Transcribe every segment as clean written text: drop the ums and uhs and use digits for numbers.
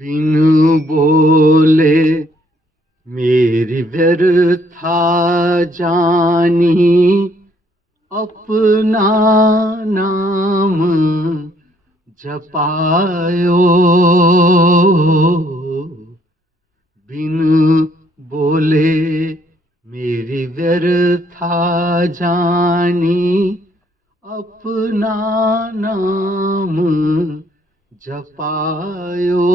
बिनु बोले मेरी व्यर्था जानी, अपना नाम जपायो। बिनु बोले मेरी व्यर्था जानी, अपना नाम जपायो।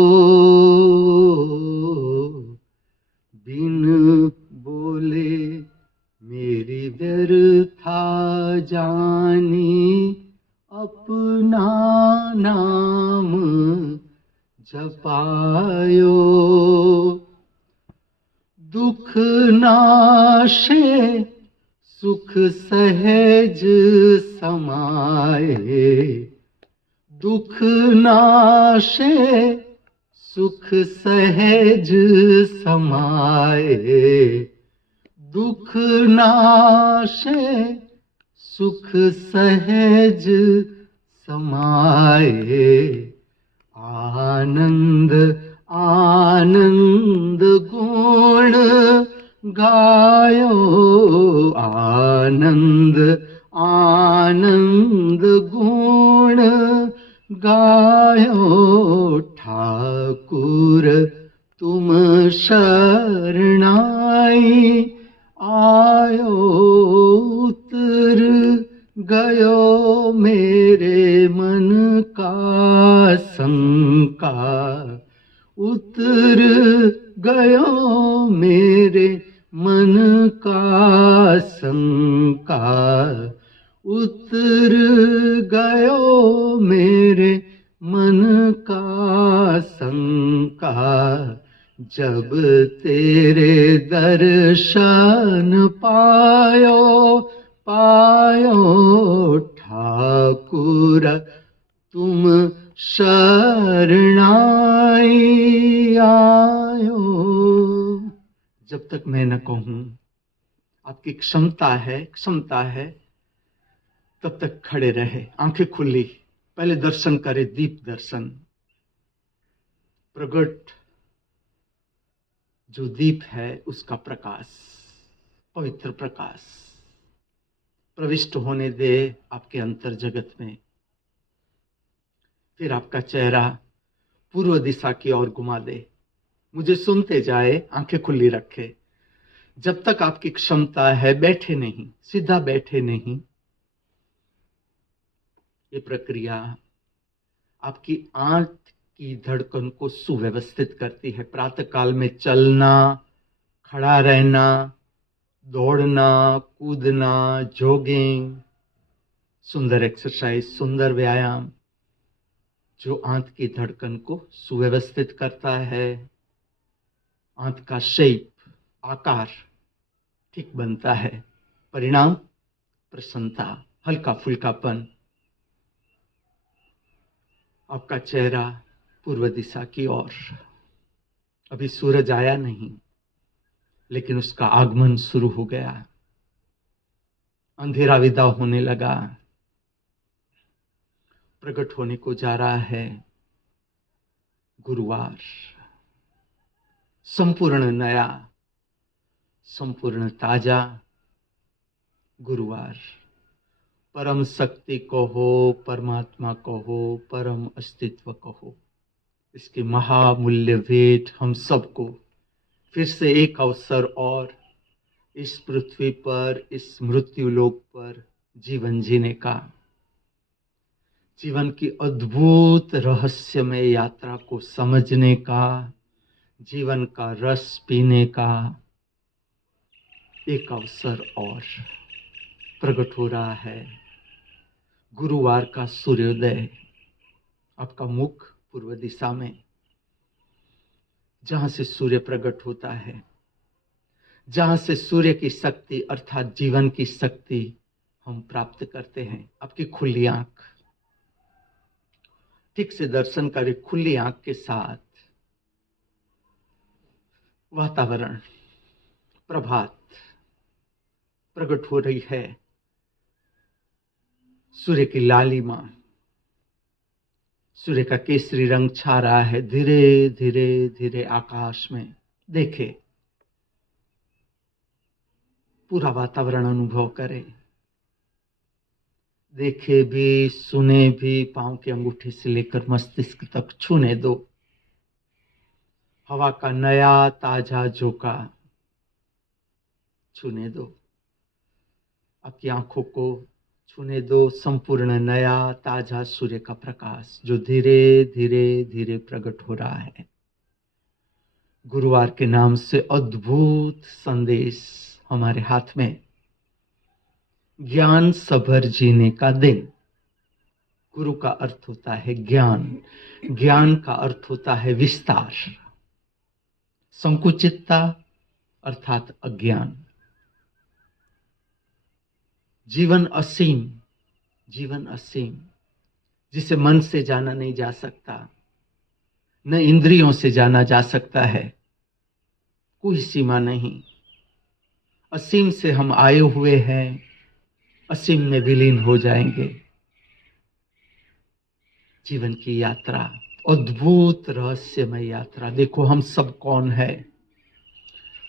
बिन बोले मेरी व्यर्था जानी, अपना नाम जपायो। दुख नाशे सुख सहज समाए, दुख नाशे सुख सहज समाए। दुख नाशे सुख सहज समाए। आनंद आनंद गुण गायो, आनंद आनंद गुण गायो। ठाकुर तुम शरणाई आयो, उतर गयो मेरे मन का शंका। उतर गयो मेरे मन का शंका। उतर गयो मेरे मन का शंका। जब तेरे दर्शन पायो पायो, ठाकुर तुम शरणाई आयो। जब तक मैं न कहूं आपकी क्षमता है, तब तक खड़े रहे, आंखें खुली। पहले दर्शन करे, दीप दर्शन। प्रगट जो दीप है उसका प्रकाश, पवित्र प्रकाश प्रविष्ट होने दे आपके अंतर जगत में। फिर आपका चेहरा पूर्व दिशा की ओर घुमा दे, मुझे सुनते जाए, आंखें खुली रखे। जब तक आपकी क्षमता है, बैठे नहीं, सीधा बैठे नहीं। ये प्रक्रिया आपकी आंख की धड़कन को सुव्यवस्थित करती है। प्रातः काल में चलना, खड़ा रहना, दौड़ना, कूदना, जॉगिंग, सुंदर एक्सरसाइज, सुंदर व्यायाम जो आंत की धड़कन को सुव्यवस्थित करता है। आंत का शेप, आकार ठीक बनता है। परिणाम प्रसन्नता, हल्का फुल्कापन। आपका चेहरा पूर्व दिशा की ओर। अभी सूरज आया नहीं, लेकिन उसका आगमन शुरू हो गया। अंधेरा विदा होने लगा, प्रकट होने को जा रहा है गुरुवार। संपूर्ण नया, संपूर्ण ताजा गुरुवार। परम शक्ति कहो, परमात्मा कहो, परम अस्तित्व कहो, इसकी महामूल्य भेंट हम सबको फिर से एक अवसर और इस पृथ्वी पर, इस मृत्यु लोक पर जीवन जीने का, जीवन की अद्भुत रहस्यमय यात्रा को समझने का, जीवन का रस पीने का एक अवसर और प्रकट हो रहा है। गुरुवार का सूर्योदय, आपका मुख पूर्व दिशा में, जहां से सूर्य प्रकट होता है, जहां से सूर्य की शक्ति अर्थात जीवन की शक्ति हम प्राप्त करते हैं। आपकी खुली आंख, ठीक से दर्शन करें खुली आंख के साथ। वातावरण, प्रभात प्रकट हो रही है, सूर्य की लालिमा, सूर्य का केसरी रंग छा रहा है धीरे धीरे धीरे आकाश में। देखे, पूरा वातावरण अनुभव करें, देखे भी, सुने भी, पांव के अंगूठे से लेकर मस्तिष्क तक छूने दो। हवा का नया ताजा झोंका छूने दो, आपकी आंखों को छूने दो संपूर्ण नया ताजा सूर्य का प्रकाश जो धीरे धीरे धीरे प्रकट हो रहा है। गुरुवार के नाम से अद्भुत संदेश हमारे हाथ में। ज्ञान सभर जीने का दिन। गुरु का अर्थ होता है ज्ञान, ज्ञान का अर्थ होता है विस्तार। संकुचितता अर्थात अज्ञान। जीवन असीम, जीवन असीम, जिसे मन से जाना नहीं जा सकता, न इंद्रियों से जाना जा सकता है, कोई सीमा नहीं। असीम से हम आए हुए हैं, असीम में विलीन हो जाएंगे। जीवन की यात्रा, अद्भुत रहस्यमय यात्रा। देखो हम सब कौन है,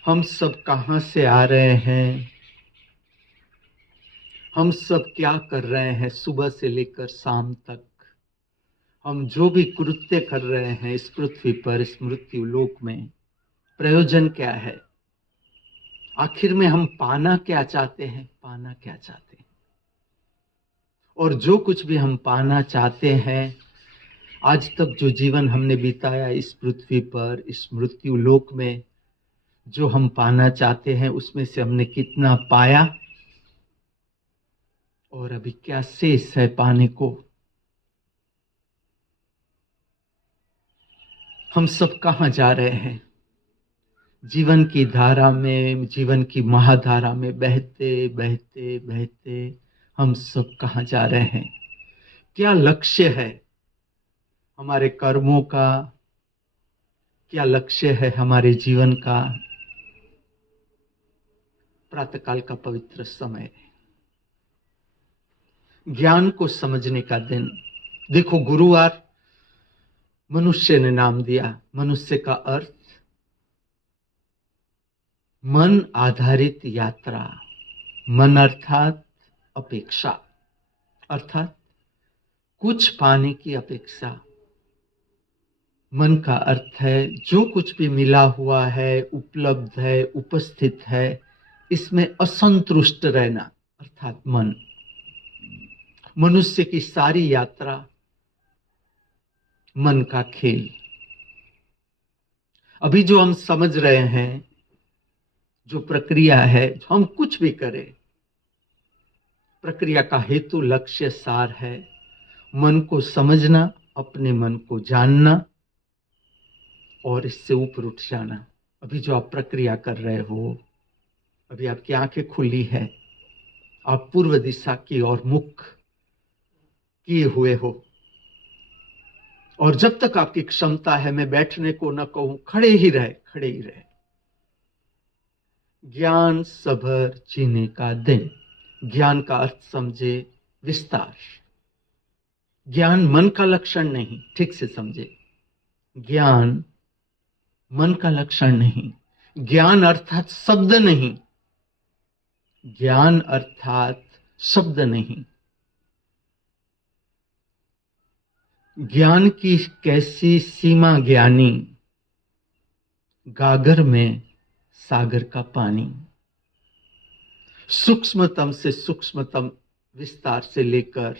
हम सब कहां से आ रहे हैं, हम सब क्या कर रहे हैं सुबह से लेकर शाम तक। हम जो भी कृत्य कर रहे हैं इस पृथ्वी पर, इस मृत्यु लोक में, प्रयोजन क्या है? आखिर में हम पाना क्या चाहते हैं? पाना क्या चाहते हैं? और जो कुछ भी हम पाना चाहते हैं, आज तक जो जीवन हमने बिताया इस पृथ्वी पर, इस मृत्यु लोक में, जो हम पाना चाहते हैं उसमें से हमने कितना पाया और अभी क्या शेष है पाने को? हम सब कहां जा रहे हैं? जीवन की धारा में, जीवन की महाधारा में बहते बहते बहते हम सब कहां जा रहे हैं? क्या लक्ष्य है हमारे कर्मों का? क्या लक्ष्य है हमारे जीवन का? प्रातःकाल का पवित्र समय, ज्ञान को समझने का दिन। देखो गुरुवार मनुष्य ने नाम दिया। मनुष्य का अर्थ मन आधारित यात्रा। मन अर्थात अपेक्षा, अर्थात कुछ पाने की अपेक्षा। मन का अर्थ है जो कुछ भी मिला हुआ है, उपलब्ध है, उपस्थित है, इसमें असंतुष्ट रहना अर्थात मन। मनुष्य की सारी यात्रा मन का खेल। अभी जो हम समझ रहे हैं, जो प्रक्रिया है, हम कुछ भी करें, प्रक्रिया का हेतु, लक्ष्य, सार है मन को समझना, अपने मन को जानना और इससे ऊपर उठ जाना। अभी जो आप प्रक्रिया कर रहे हो, अभी आपकी आंखें खुली है, आप पूर्व दिशा की ओर मुख किए हुए हो, और जब तक आपकी क्षमता है, मैं बैठने को न कहूं, खड़े ही रहे, खड़े ही रहे। ज्ञान सभर जीने का दिन। ज्ञान का अर्थ समझे विस्तार। ज्ञान मन का लक्षण नहीं, ठीक से समझे। ज्ञान मन का लक्षण नहीं। ज्ञान अर्थात शब्द नहीं। ज्ञान अर्थात शब्द नहीं। ज्ञान की कैसी सीमा ज्ञानी, गागर में सागर का पानी। सूक्ष्मतम से सूक्ष्मतम विस्तार से लेकर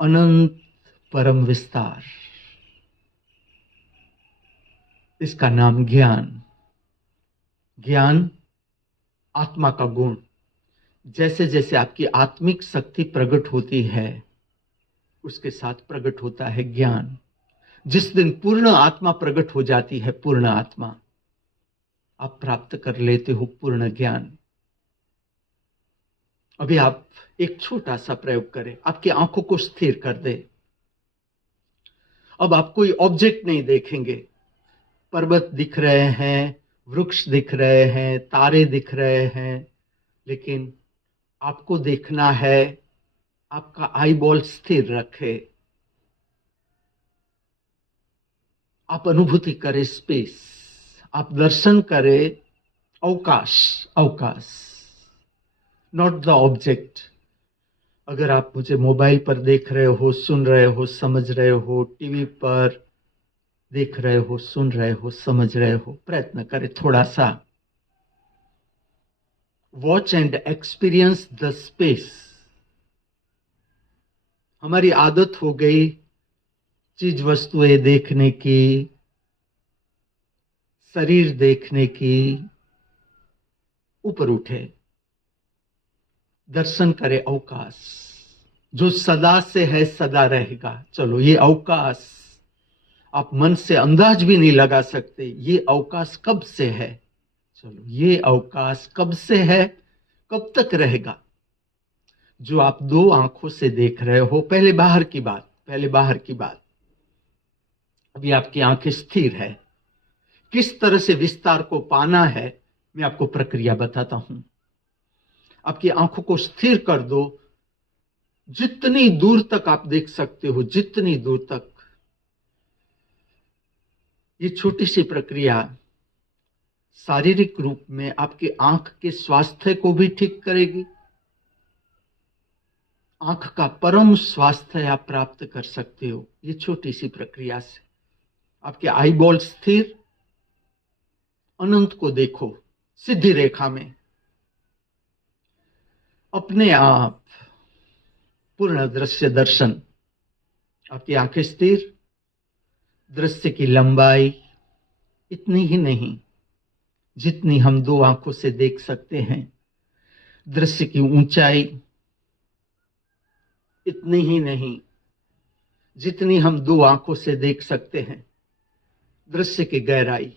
अनंत परम विस्तार, इसका नाम ज्ञान। ज्ञान आत्मा का गुण। जैसे जैसे आपकी आत्मिक शक्ति प्रकट होती है, उसके साथ प्रकट होता है ज्ञान। जिस दिन पूर्ण आत्मा प्रकट हो जाती है, पूर्ण आत्मा, आप प्राप्त कर लेते हो पूर्ण ज्ञान। अभी आप एक छोटा सा प्रयोग करें, आपकी आंखों को स्थिर कर दे। अब आप कोई ऑब्जेक्ट नहीं देखेंगे। पर्वत दिख रहे हैं, वृक्ष दिख रहे हैं, तारे दिख रहे हैं, लेकिन आपको देखना है, आपका आई बॉल स्थिर रखे। आप अनुभूति करें स्पेस, आप दर्शन करें अवकाश। अवकाश, नॉट द ऑब्जेक्ट। अगर आप मुझे मोबाइल पर देख रहे हो, सुन रहे हो, समझ रहे हो, टीवी पर देख रहे हो, सुन रहे हो, समझ रहे हो, प्रयत्न करें थोड़ा सा। Watch and experience the space. हमारी आदत हो गई चीज वस्तुएं देखने की, शरीर देखने की। ऊपर उठे, दर्शन करे अवकाश, जो सदा से है सदा रहेगा। चलो, ये अवकाश आप मन से अंदाज भी नहीं लगा सकते, ये अवकाश कब से है। चलो, ये अवकाश कब से है, कब तक रहेगा। जो आप दो आंखों से देख रहे हो, पहले बाहर की बात, पहले बाहर की बात। अभी आपकी आंखें स्थिर है। किस तरह से विस्तार को पाना है, मैं आपको प्रक्रिया बताता हूं। आपकी आंखों को स्थिर कर दो, जितनी दूर तक आप देख सकते हो, जितनी दूर तक। ये छोटी सी प्रक्रिया शारीरिक रूप में आपकी आंख के स्वास्थ्य को भी ठीक करेगी। आंख का परम स्वास्थ्य आप प्राप्त कर सकते हो ये छोटी सी प्रक्रिया से। आपके आई बॉल स्थिर, अनंत को देखो सीधी रेखा में। अपने आप पूर्ण दृश्य दर्शन। आपकी आंखें स्थिर, दृश्य की लंबाई इतनी ही नहीं जितनी हम दो आंखों से देख सकते हैं। दृश्य की ऊंचाई इतनी ही नहीं जितनी हम दो आंखों से देख सकते हैं। दृश्य की गहराई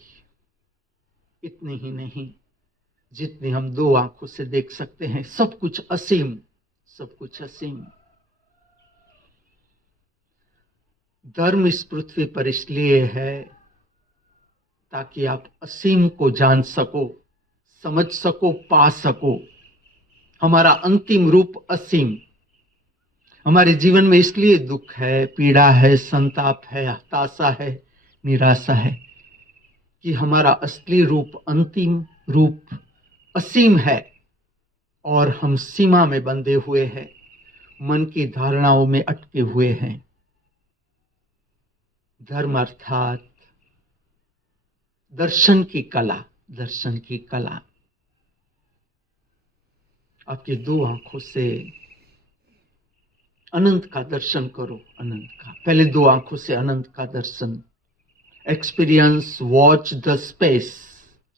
इतनी ही नहीं जितनी हम दो आंखों से देख सकते हैं। सब कुछ असीम, सब कुछ असीम। धर्म इस पृथ्वी पर इसलिए है ताकि आप असीम को जान सको, समझ सको, पा सको। हमारा अंतिम रूप असीम। हमारे जीवन में इसलिए दुख है, पीड़ा है, संताप है, हताशा है, निराशा है कि हमारा असली रूप, अंतिम रूप असीम है और हम सीमा में बंधे हुए हैं, मन की धारणाओं में अटके हुए हैं। धर्म अर्थात दर्शन की कला, दर्शन की कला। आपकी दो आंखों से अनंत का दर्शन करो, अनंत का। पहले दो आंखों से अनंत का दर्शन। Experience, watch the space,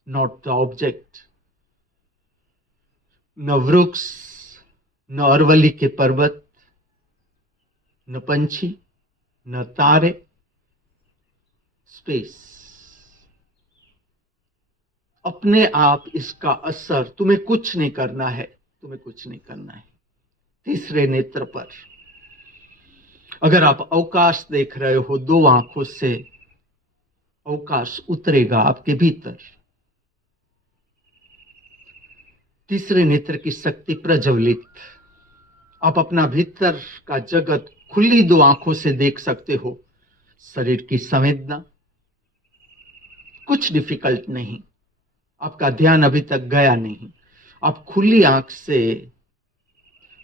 not the object. न वृक्ष, न अरवली के पर्वत, न पंछी, न तारे, स्पेस। अपने आप इसका असर, तुम्हें कुछ नहीं करना है, तुम्हें कुछ नहीं करना है। तीसरे नेत्र पर अगर आप अवकाश देख रहे हो दो आंखों से, अवकाश उतरेगा आपके भीतर। तीसरे नेत्र की शक्ति प्रज्वलित। आप अपना भीतर का जगत खुली दो आंखों से देख सकते हो। शरीर की संवेदना कुछ डिफिकल्ट नहीं, आपका ध्यान अभी तक गया नहीं। आप खुली आंख से,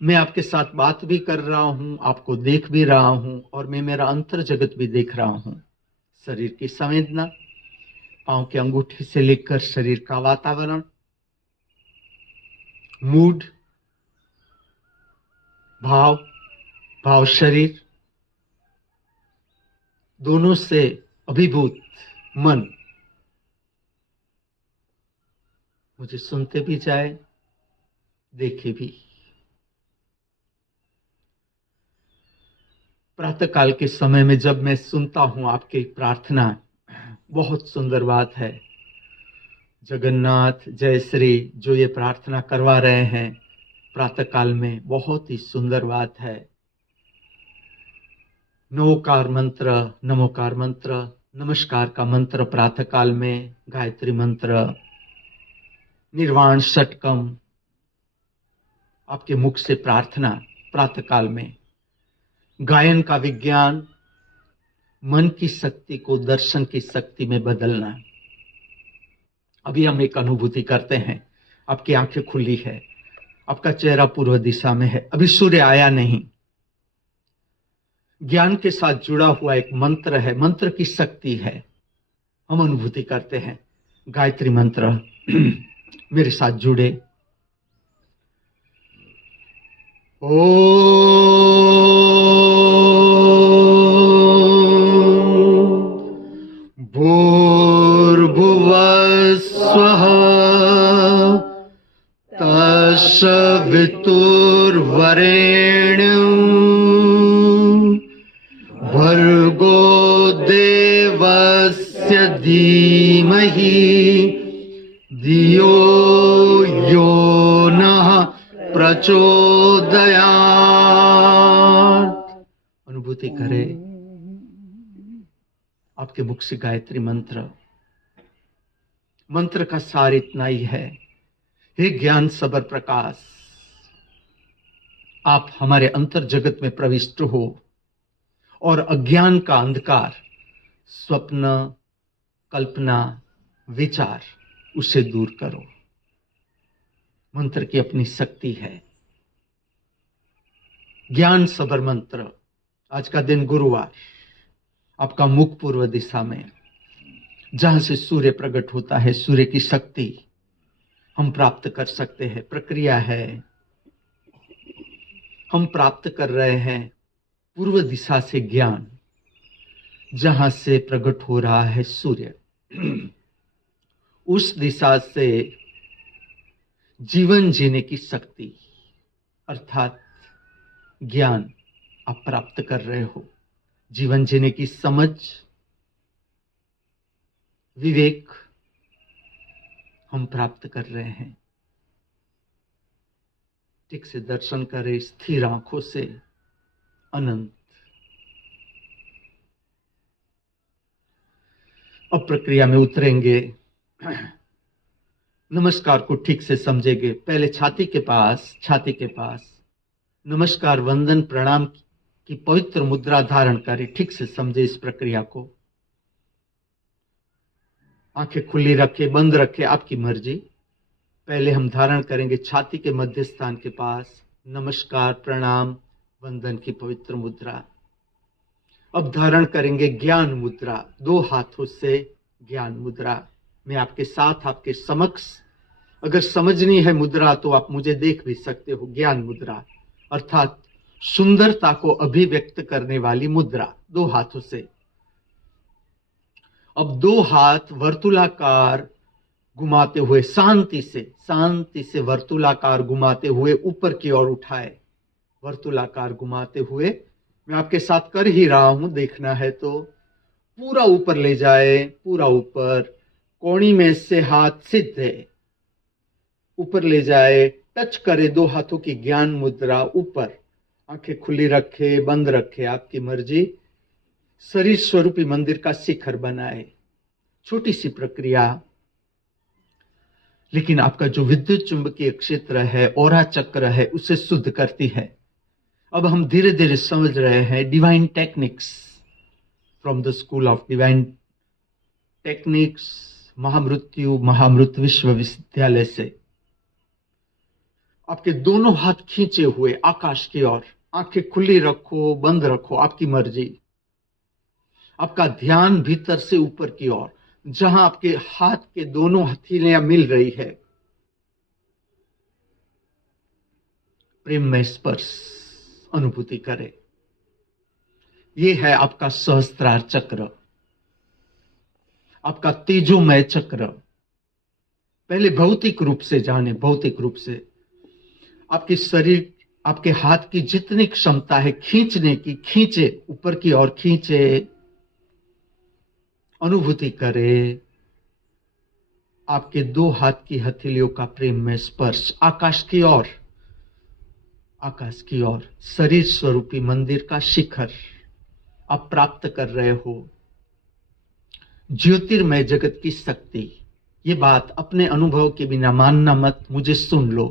मैं आपके साथ बात भी कर रहा हूं, आपको देख भी रहा हूं और मैं मेरा अंतर जगत भी देख रहा हूं। शरीर की संवेदना, पांव के अंगूठे से लेकर शरीर का वातावरण, मूड, भाव शरीर दोनों से अभिभूत मन मुझे सुनते भी जाए, देखे भी। प्रातःकाल के समय में जब मैं सुनता हूं आपकी प्रार्थना, बहुत सुंदर बात है। जगन्नाथ जय श्री जो ये प्रार्थना करवा रहे हैं प्रातःकाल में, बहुत ही सुंदर बात है। नमोकार मंत्र, नमोकार मंत्र, नमस्कार का मंत्र प्रातःकाल में, गायत्री मंत्र, निर्वाण षटकम, आपके मुख से प्रार्थना प्रातःकाल में, गायन का विज्ञान, मन की शक्ति को दर्शन की शक्ति में बदलना। अभी हम एक अनुभूति करते हैं। आपकी आंखें खुली है, आपका चेहरा पूर्व दिशा में है, अभी सूर्य आया नहीं। ज्ञान के साथ जुड़ा हुआ एक मंत्र है, मंत्र की शक्ति है। हम अनुभूति करते हैं। गायत्री मंत्र मेरे साथ जुड़े। भूर्भुवस्वः तत्सवितुर्वरेण्यं भर्गो देवस्य धीमहि धियो यो नः प्रचोदयात्। अनुभूति करे आपके मुख से गायत्री मंत्र। मंत्र का सार इतना ही है, हे ज्ञान सबर प्रकाश, आप हमारे अंतर जगत में प्रविष्ट हो और अज्ञान का अंधकार, स्वप्न, कल्पना, विचार, उसे दूर करो। मंत्र की अपनी शक्ति है। ज्ञान सबर मंत्र। आज का दिन गुरुवार, आपका मुख पूर्व दिशा में, जहां से सूर्य प्रकट होता है, सूर्य की शक्ति हम प्राप्त कर सकते हैं। प्रक्रिया है, हम प्राप्त कर रहे हैं पूर्व दिशा से ज्ञान, जहां से प्रकट हो रहा है सूर्य। उस दिशा से जीवन जीने की शक्ति अर्थात ज्ञान आप प्राप्त कर रहे हो। जीवन जीने की समझ, विवेक हम प्राप्त कर रहे हैं। ठीक से दर्शन करें स्थिर आंखों से अनंत। अब प्रक्रिया में उतरेंगे। नमस्कार को ठीक से समझेंगे। पहले छाती के पास नमस्कार, वंदन, प्रणाम की पवित्र मुद्रा धारण करें। ठीक से समझे इस प्रक्रिया को। आंखें खुली रखे, बंद रखे, आपकी मर्जी। पहले हम धारण करेंगे छाती के मध्य स्थान के पास नमस्कार, प्रणाम, वंदन की पवित्र मुद्रा। अब धारण करेंगे ज्ञान मुद्रा, 2 हाथों से ज्ञान मुद्रा। मैं आपके साथ, आपके समक्ष, अगर समझनी है मुद्रा तो आप मुझे देख भी सकते हो। ज्ञान मुद्रा अर्थात सुंदरता को अभिव्यक्त करने वाली मुद्रा, 2 हाथों से। अब 2 हाथ वर्तुलाकार घुमाते हुए शांति से वर्तुलाकार घुमाते हुए ऊपर की ओर उठाए। वर्तुलाकार घुमाते हुए मैं आपके साथ कर ही रहा हूं, देखना है तो पूरा ऊपर ले जाए, पूरा ऊपर। कोणी में से हाथ सीधे ऊपर ले जाए, टच करे 2 हाथों की ज्ञान मुद्रा ऊपर। आंखें खुली रखे, बंद रखे, आपकी मर्जी। शरीर स्वरूपी मंदिर का शिखर बनाए। छोटी सी प्रक्रिया, लेकिन आपका जो विद्युत चुंबकीय क्षेत्र है, ऑरा चक्र है, उसे शुद्ध करती है। अब हम धीरे धीरे समझ रहे हैं divine techniques from the school of divine techniques, महामृत विश्वविद्यालय से। आपके दोनों हाथ खींचे हुए आकाश की ओर, आंखें खुली रखो, बंद रखो, आपकी मर्जी। आपका ध्यान भीतर से ऊपर की ओर, जहां आपके हाथ के दोनों हथेलियां मिल रही है। प्रेम में स्पर्श अनुभूति करें। ये है आपका सहस्त्रार चक्र, आपका तेजोमय चक्र। पहले भौतिक रूप से जाने, भौतिक रूप से आपके शरीर, आपके हाथ की जितनी क्षमता है खींचने की, खींचे, ऊपर की ओर खींचे, अनुभूति करे आपके दो हाथ की हथेलियों का प्रेम में स्पर्श आकाश की ओर, आकाश की ओर। शरीर स्वरूपी मंदिर का शिखर आप प्राप्त कर रहे हो, ज्योतिर्मय जगत की शक्ति। ये बात अपने अनुभव के बिना मानना मत, मुझे सुन लो,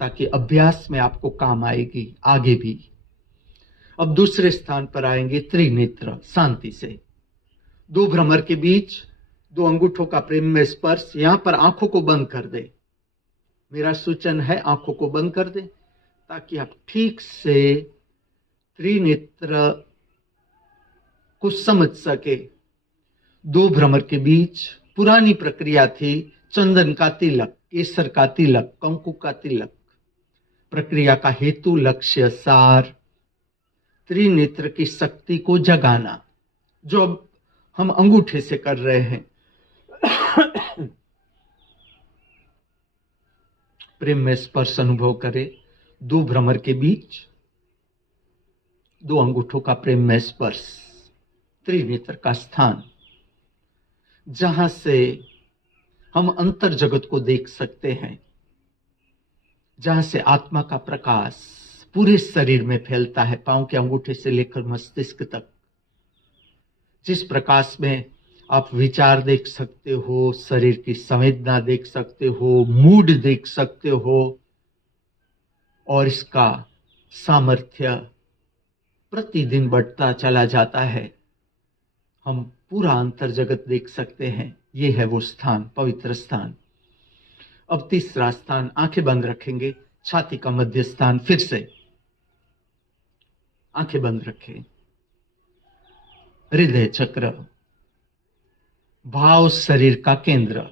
ताकि अभ्यास में आपको काम आएगी आगे भी। अब दूसरे स्थान पर आएंगे त्रिनेत्र, शांति से। दो भ्रमर के बीच दो अंगूठों का प्रेम में स्पर्श। यहां पर आंखों को बंद कर दे, मेरा सूचन है आंखों को बंद कर दे, ताकि आप ठीक से त्रिनेत्र को समझ सके। दो भ्रमर के बीच पुरानी प्रक्रिया थी, चंदन का तिलक, केसर का तिलक, कंकु का तिलक। प्रक्रिया का हेतु, लक्ष्य, सार त्रिनेत्र की शक्ति को जगाना, जो अब हम अंगूठे से कर रहे हैं। प्रेम में स्पर्श अनुभव करें। दो भ्रमर के बीच दो अंगूठों का प्रेम में स्पर्श, त्रिनेत्र का स्थान, जहां से हम अंतर जगत को देख सकते हैं, जहां से आत्मा का प्रकाश पूरे शरीर में फैलता है, पांव के अंगूठे से लेकर मस्तिष्क तक। जिस प्रकाश में आप विचार देख सकते हो, शरीर की संवेदना देख सकते हो, मूड देख सकते हो, और इसका सामर्थ्य प्रतिदिन बढ़ता चला जाता है। हम पूरा अंतर जगत देख सकते हैं। ये है वो स्थान, पवित्र स्थान। अब तीसरा स्थान, आंखें बंद रखेंगे, छाती का मध्य स्थान। फिर से आंखें बंद रखें। हृदय चक्र, भाव शरीर का केंद्र,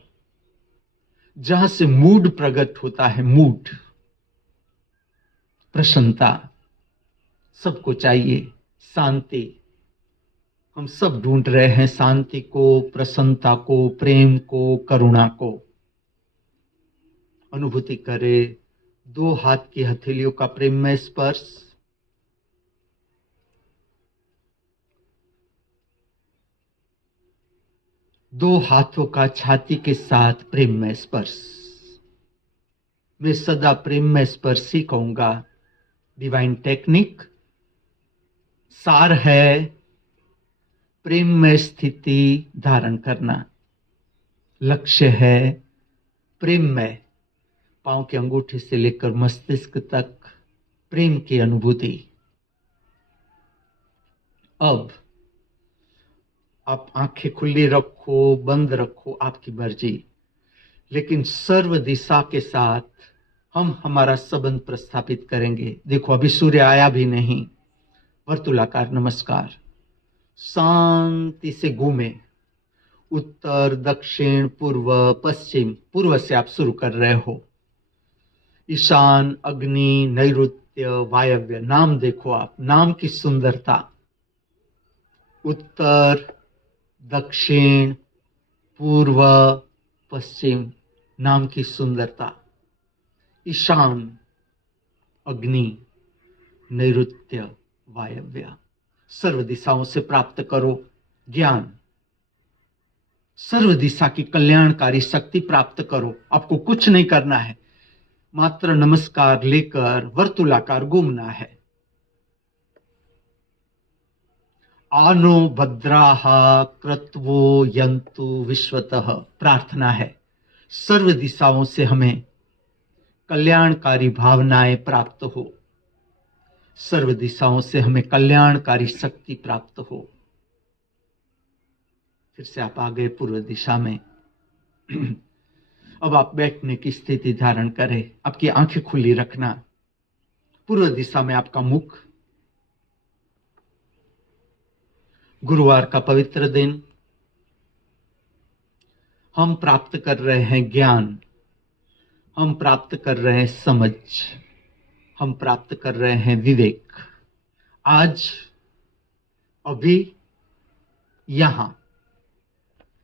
जहां से मूड प्रकट होता है। मूड, प्रसन्नता सबको चाहिए, शांति। हम सब ढूंढ रहे हैं शांति को, प्रसन्नता को, प्रेम को, करुणा को। अनुभूति करें दो हाथ की हथेलियों का प्रेम में स्पर्श, दो हाथों का छाती के साथ प्रेम में स्पर्श। मैं सदा प्रेम में स्पर्श ही कहूंगा। डिवाइन टेक्निक सार है प्रेम में स्थिति धारण करना। लक्ष्य है प्रेम में, पांव के अंगूठे से लेकर मस्तिष्क तक प्रेम की अनुभूति। अब आप आंखें खुली रखो, बंद रखो, आपकी मर्जी, लेकिन सर्व दिशा के साथ हम हमारा संबंध प्रस्थापित करेंगे। देखो अभी सूर्य आया भी नहीं। वर्तुलाकार नमस्कार। शांति से घूमे, उत्तर, दक्षिण, पूर्व, पश्चिम। पूर्व से आप शुरू कर रहे हो। ईशान, अग्नि, नैऋत्य, वायव्य। नाम देखो आप, नाम की सुंदरता। उत्तर, दक्षिण, पूर्व, पश्चिम, नाम की सुंदरता। ईशान, अग्नि, नैऋत्य, वायव्य। सर्व दिशाओं से प्राप्त करो ज्ञान। सर्व दिशा की कल्याणकारी शक्ति प्राप्त करो। आपको कुछ नहीं करना है, मात्र नमस्कार लेकर वर्तुलाकार घूमना है। आनो भद्राः क्रत्वो यन्तु विश्वतः। प्रार्थना है सर्व दिशाओं से हमें कल्याणकारी भावनाएं प्राप्त हो, सर्व दिशाओं से हमें कल्याणकारी शक्ति प्राप्त हो। फिर से आप आ गए पूर्व दिशा में। अब आप बैठने की स्थिति धारण करें, आपकी आंखें खुली रखना। पूर्व दिशा में आपका मुख। गुरुवार का पवित्र दिन, हम प्राप्त कर रहे हैं ज्ञान, हम प्राप्त कर रहे हैं समझ। हम प्राप्त कर रहे हैं विवेक। आज, अभी, यहां।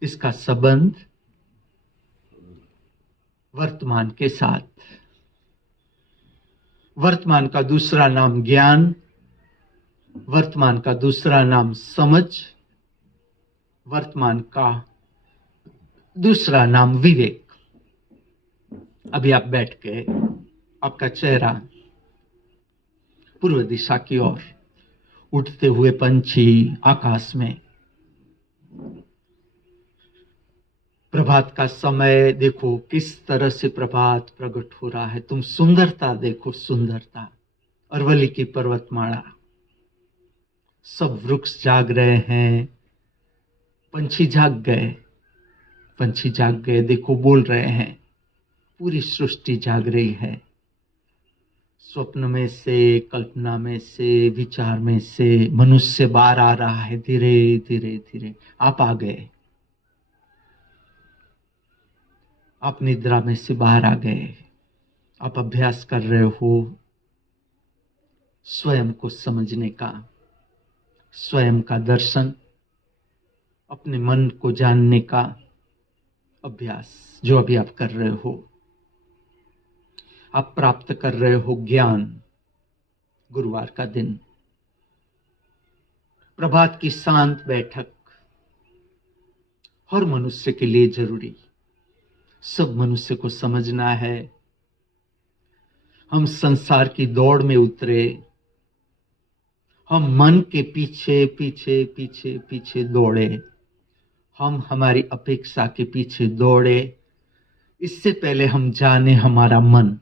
इसका संबंध वर्तमान के साथ। वर्तमान का दूसरा नाम ज्ञान, वर्तमान का दूसरा नाम समझ, वर्तमान का दूसरा नाम विवेक। अभी आप बैठ के आपका चेहरा पूर्व दिशा की ओर, उठते हुए पंछी आकाश में, प्रभात का समय देखो, किस तरह से प्रभात प्रकट हो रहा है। तुम सुंदरता देखो, सुंदरता। अरवली की पर्वतमाला, सब वृक्ष जाग रहे हैं, पंछी जाग गए, पंछी जाग गए, देखो बोल रहे हैं, पूरी सृष्टि जाग रही है। स्वप्न में से, कल्पना में से, विचार में से मनुष्य बाहर आ रहा है, धीरे धीरे धीरे। आप आ गए, आप निद्रा में से बाहर आ गए। आप अभ्यास कर रहे हो स्वयं को समझने का, स्वयं का दर्शन, अपने मन को जानने का अभ्यास, जो अभी आप कर रहे हो। आप प्राप्त कर रहे हो ज्ञान। गुरुवार का दिन, प्रभात की शांत बैठक, हर मनुष्य के लिए जरूरी। सब मनुष्य को समझना है, हम संसार की दौड़ में उतरे, हम मन के पीछे पीछे पीछे पीछे दौड़े, हम हमारी अपेक्षा के पीछे दौड़े। इससे पहले हम जाने हमारा मन।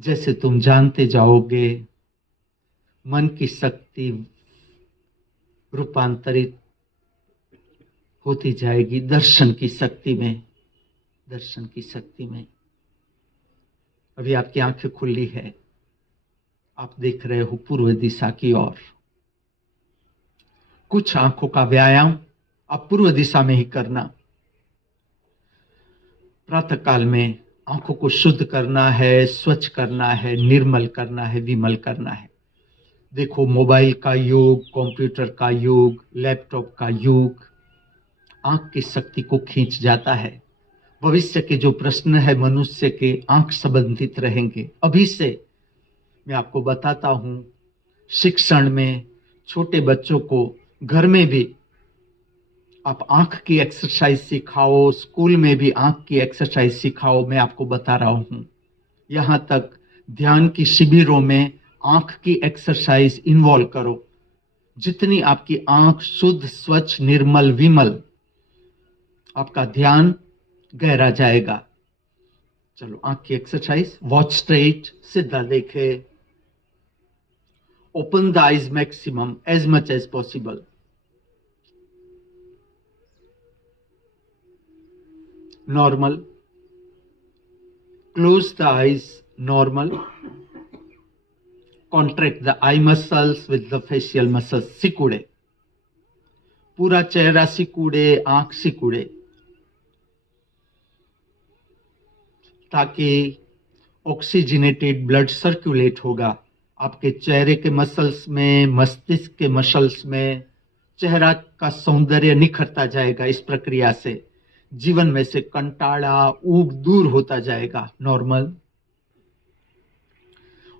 जैसे तुम जानते जाओगे, मन की शक्ति रूपांतरित होती जाएगी दर्शन की शक्ति में, दर्शन की शक्ति में। अभी आपकी आंखें खुली है, आप देख रहे हो पूर्व दिशा की ओर। कुछ आंखों का व्यायाम आप पूर्व दिशा में ही करना। प्रातः काल में आंखों को शुद्ध करना है, स्वच्छ करना है, निर्मल करना है, विमल करना है। देखो, मोबाइल का युग, कंप्यूटर का युग, लैपटॉप का युग आंख की शक्ति को खींच जाता है। भविष्य के जो प्रश्न है मनुष्य के, आंख संबंधित रहेंगे। अभी से मैं आपको बताता हूं, शिक्षण में छोटे बच्चों को घर में भी आप आंख की एक्सरसाइज सिखाओ, स्कूल में भी आंख की एक्सरसाइज सिखाओ। मैं आपको बता रहा हूं, यहां तक ध्यान की शिविरों में आंख की एक्सरसाइज इन्वॉल्व करो। जितनी आपकी आंख शुद्ध, स्वच्छ, निर्मल, विमल, आपका ध्यान गहरा जाएगा। चलो, आंख की एक्सरसाइज। वॉच स्ट्रेट, सीधा देखे। Open the eyes maximum, as much as possible. Normal. Close the eyes, normal. Contract the eye muscles with the facial muscles, सिकुड़े। पूरा चेहरा सिकुड़े, आंख सिकुड़े, ताकि ऑक्सीजनेटेड ब्लड सर्कुलेट होगा आपके चेहरे के मसल्स में, मस्तिष्क के मसल्स में। चेहरा का सौंदर्य निखरता जाएगा। इस प्रक्रिया से जीवन में से कंटाड़ा, ऊब दूर होता जाएगा। Normal.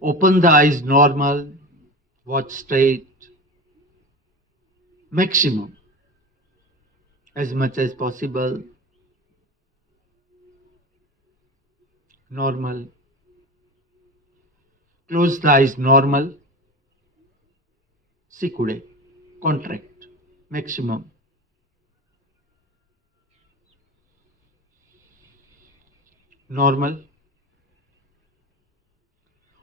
Open the eyes, normal. Watch straight, maximum, as much as possible. Normal. Close the eyes, normal. सिकुड़े, contract, maximum. Normal.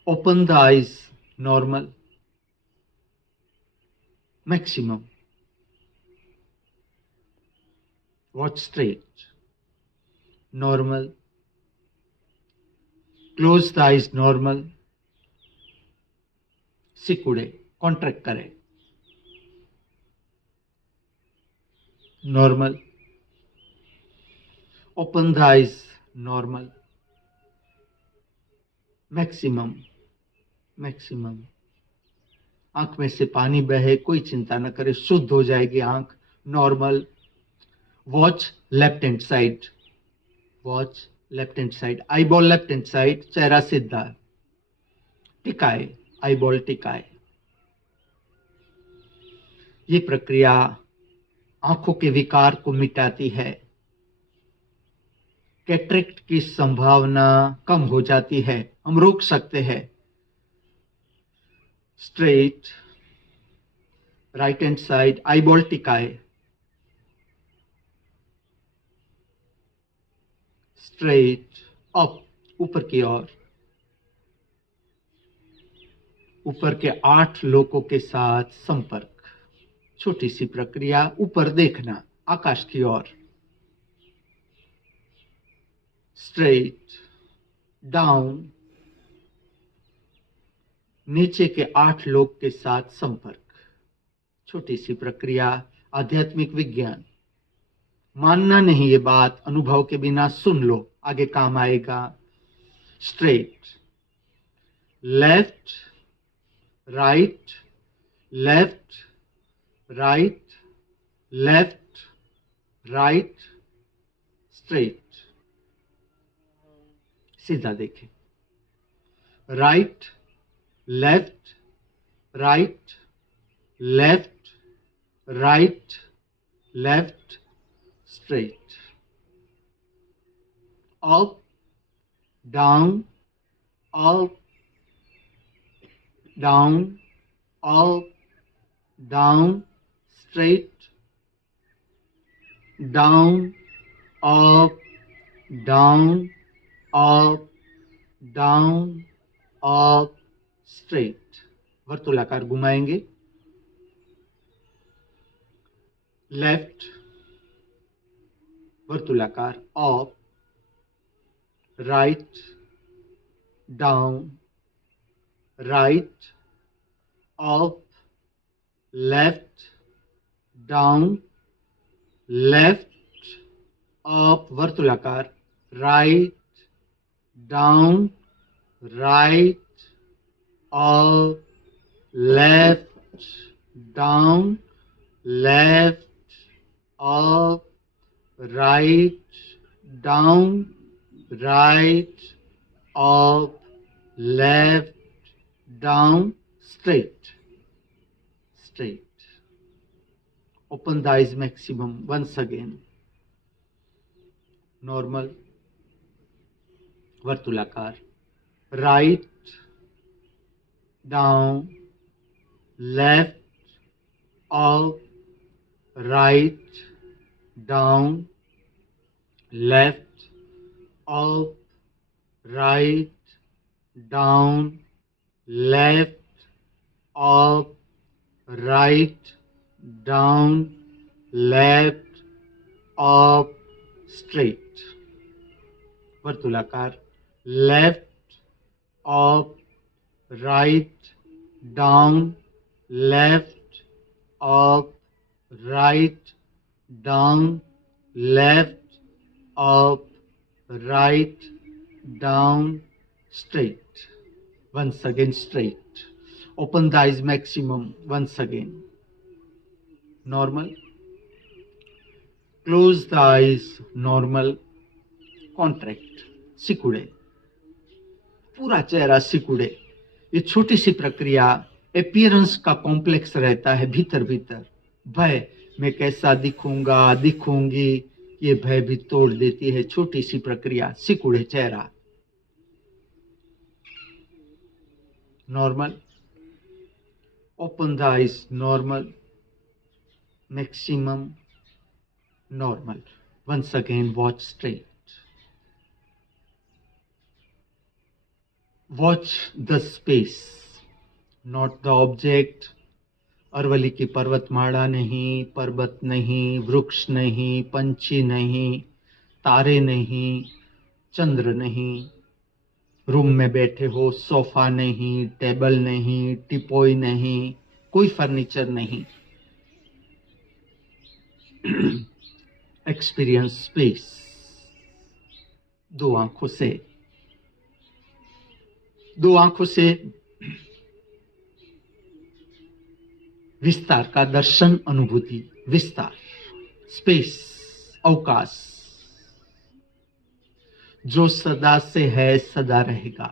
Open the eyes, normal, maximum. Watch straight, normal. Close the eyes, normal. सिकुड़े, contract करें, normal. Open the eyes, normal. Maximum maximum. आंख में से पानी बहे, कोई चिंता न करे, शुद्ध हो जाएगी आंख, normal. Watch left hand side, watch left hand side, eye ball left hand side, चेहरा सीधा, टिकाए, आई बॉल टिकाए। ये प्रक्रिया आंखों के विकार को मिटाती है, कैटरेक्ट की संभावना कम हो जाती है, हम रोक सकते हैं। Straight, right hand side, eyeball टिकाए, स्ट्रेट, अप, ऊपर की ओर, ऊपर के 8 लोगों के साथ संपर्क। छोटी सी प्रक्रिया, ऊपर देखना, आकाश की ओर, स्ट्रेट, डाउन, नीचे के 8 लोग के साथ संपर्क। छोटी सी प्रक्रिया, आध्यात्मिक विज्ञान। मानना नहीं ये बात, अनुभव के बिना सुन लो, आगे काम आएगा। Straight, left, right, left, right, left, right, straight. सीधा देखें, right, left, right, left, right, left, straight. Up, down, up, down, up, down, straight, down, up, down, up, down, up, straight. वर्तुलाकार घुमाएंगे, लेफ्ट, वर्तुलाकार, up, right, down, right, up, left, down, left, up, वर्तुलाकार, right, down, right, up, left, down, left, up, right, down, right, up, left, down, straight, straight. Open the eyes maximum once again. Normal, वर्तुलाकार, right, down, left, up, right, down, left, up, right, down, left, up, right, down, left, up, straight. वर्तुलाकार, left, up, right, down, left, up, right, down, left, up, right, down, straight. Once again, straight. Open the eyes maximum once again. Normal. Close the eyes, normal. Contract. सिकुड़े, पूरा चेहरा सिकुड़े। ये छोटी सी प्रक्रिया appearance का complex रहता है भीतर भीतर। भय, मैं कैसा दिखूंगा, दिखूंगी, ये भय भी तोड़ देती है छोटी सी प्रक्रिया। सिकुड़े चेहरा, normal. Open the eyes, normal, maximum, normal. Once again watch straight, watch the space, not the object. Aravalli की पर्वतमाला नहीं, पर्वत नहीं, वृक्ष नहीं, पंछी नहीं, तारे नहीं, चंद्र नहीं। रूम में बैठे हो, सोफा नहीं, टेबल नहीं, टिपोई नहीं, कोई फर्नीचर नहीं। एक्सपीरियंस स्पेस, दो आंखों से। दो आंखों से विस्तार का दर्शन, अनुभूति, विस्तार, स्पेस, अवकाश, जो सदा से है सदा रहेगा।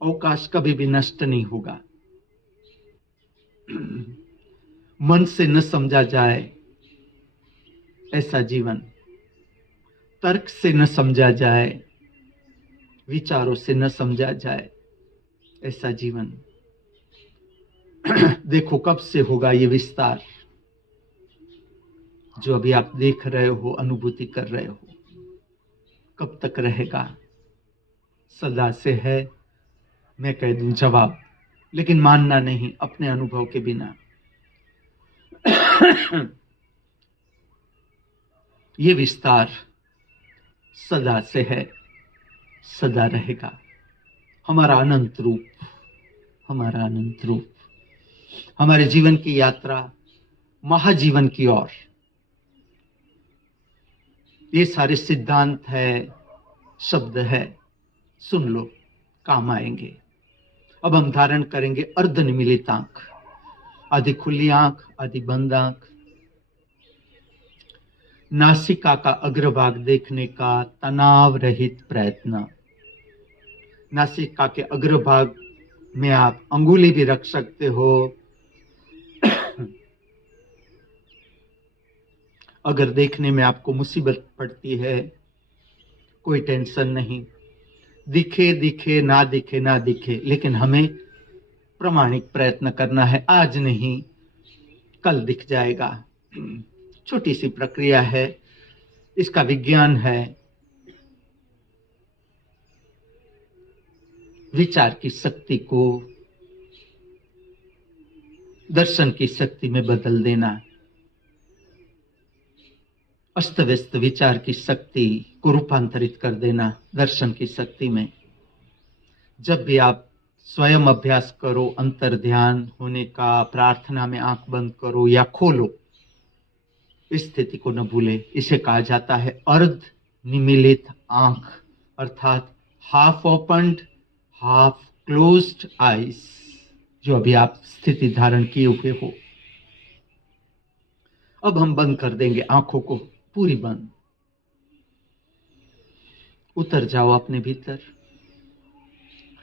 अवकाश कभी भी नष्ट नहीं होगा। मन से न समझा जाए ऐसा जीवन, तर्क से न समझा जाए, विचारों से न समझा जाए ऐसा जीवन। देखो कब से होगा ये विस्तार जो अभी आप देख रहे हो, अनुभूति कर रहे हो, कब तक रहेगा? सदा से है, मैं कह दूं जवाब, लेकिन मानना नहीं अपने अनुभव के बिना। ये विस्तार सदा से है, सदा रहेगा। हमारा अनंत रूप, हमारा अनंत रूप, हमारे जीवन की यात्रा महाजीवन की ओर। ये सारे सिद्धांत है, शब्द है, सुन लो, काम आएंगे। अब हम धारण करेंगे अर्धनिमीलित आंख, आधी खुली आंख, आधी बंद आंख। नासिका का अग्रभाग देखने का तनाव रहित प्रयत्न। नासिका के अग्रभाग में आप अंगुली भी रख सकते हो। अगर देखने में आपको मुसीबत पड़ती है, कोई टेंशन नहीं, दिखे दिखे ना दिखे ना दिखे, लेकिन हमें प्रामाणिक प्रयत्न करना है। आज नहीं, कल दिख जाएगा। छोटी सी प्रक्रिया है, इसका विज्ञान है। विचार की शक्ति को दर्शन की शक्ति में बदल देना, अस्त व्यस्त विचार की शक्ति को रूपांतरित कर देना दर्शन की शक्ति में। जब भी आप स्वयं अभ्यास करो अंतर ध्यान होने का, प्रार्थना में आंख बंद करो या खोलो, इस स्थिति को न भूले। इसे कहा जाता है अर्ध निमीलित आंख, अर्थात half opened half closed eyes, जो अभी आप स्थिति धारण किए हुए हो। अब हम बंद कर देंगे आंखों को, पूरी बंद। उतर जाओ अपने भीतर,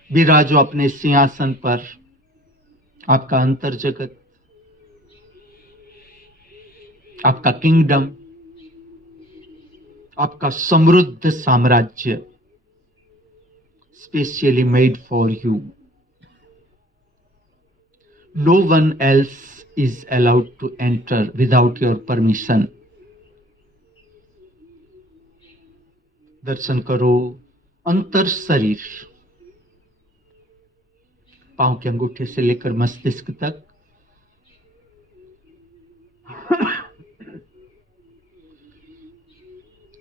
विराजो अपने सिंहासन पर। आपका अंतर जगत, आपका किंगडम, आपका समृद्ध साम्राज्य, specially made for you. No one else is allowed to enter without your permission. दर्शन करो अंतर शरीर, पांव के अंगूठे से लेकर मस्तिष्क तक।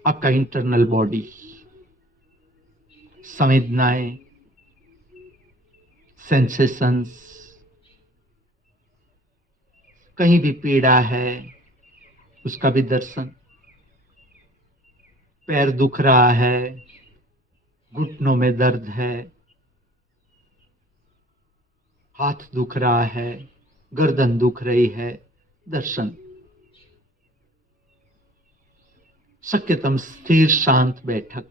आपका इंटरनल बॉडी, संवेदनाएं, सेंसेशंस, कहीं भी पीड़ा है उसका भी दर्शन। पैर दुख रहा है, घुटनों में दर्द है, हाथ दुख रहा है, गर्दन दुख रही है, दर्शन। शक्यतम स्थिर शांत बैठक,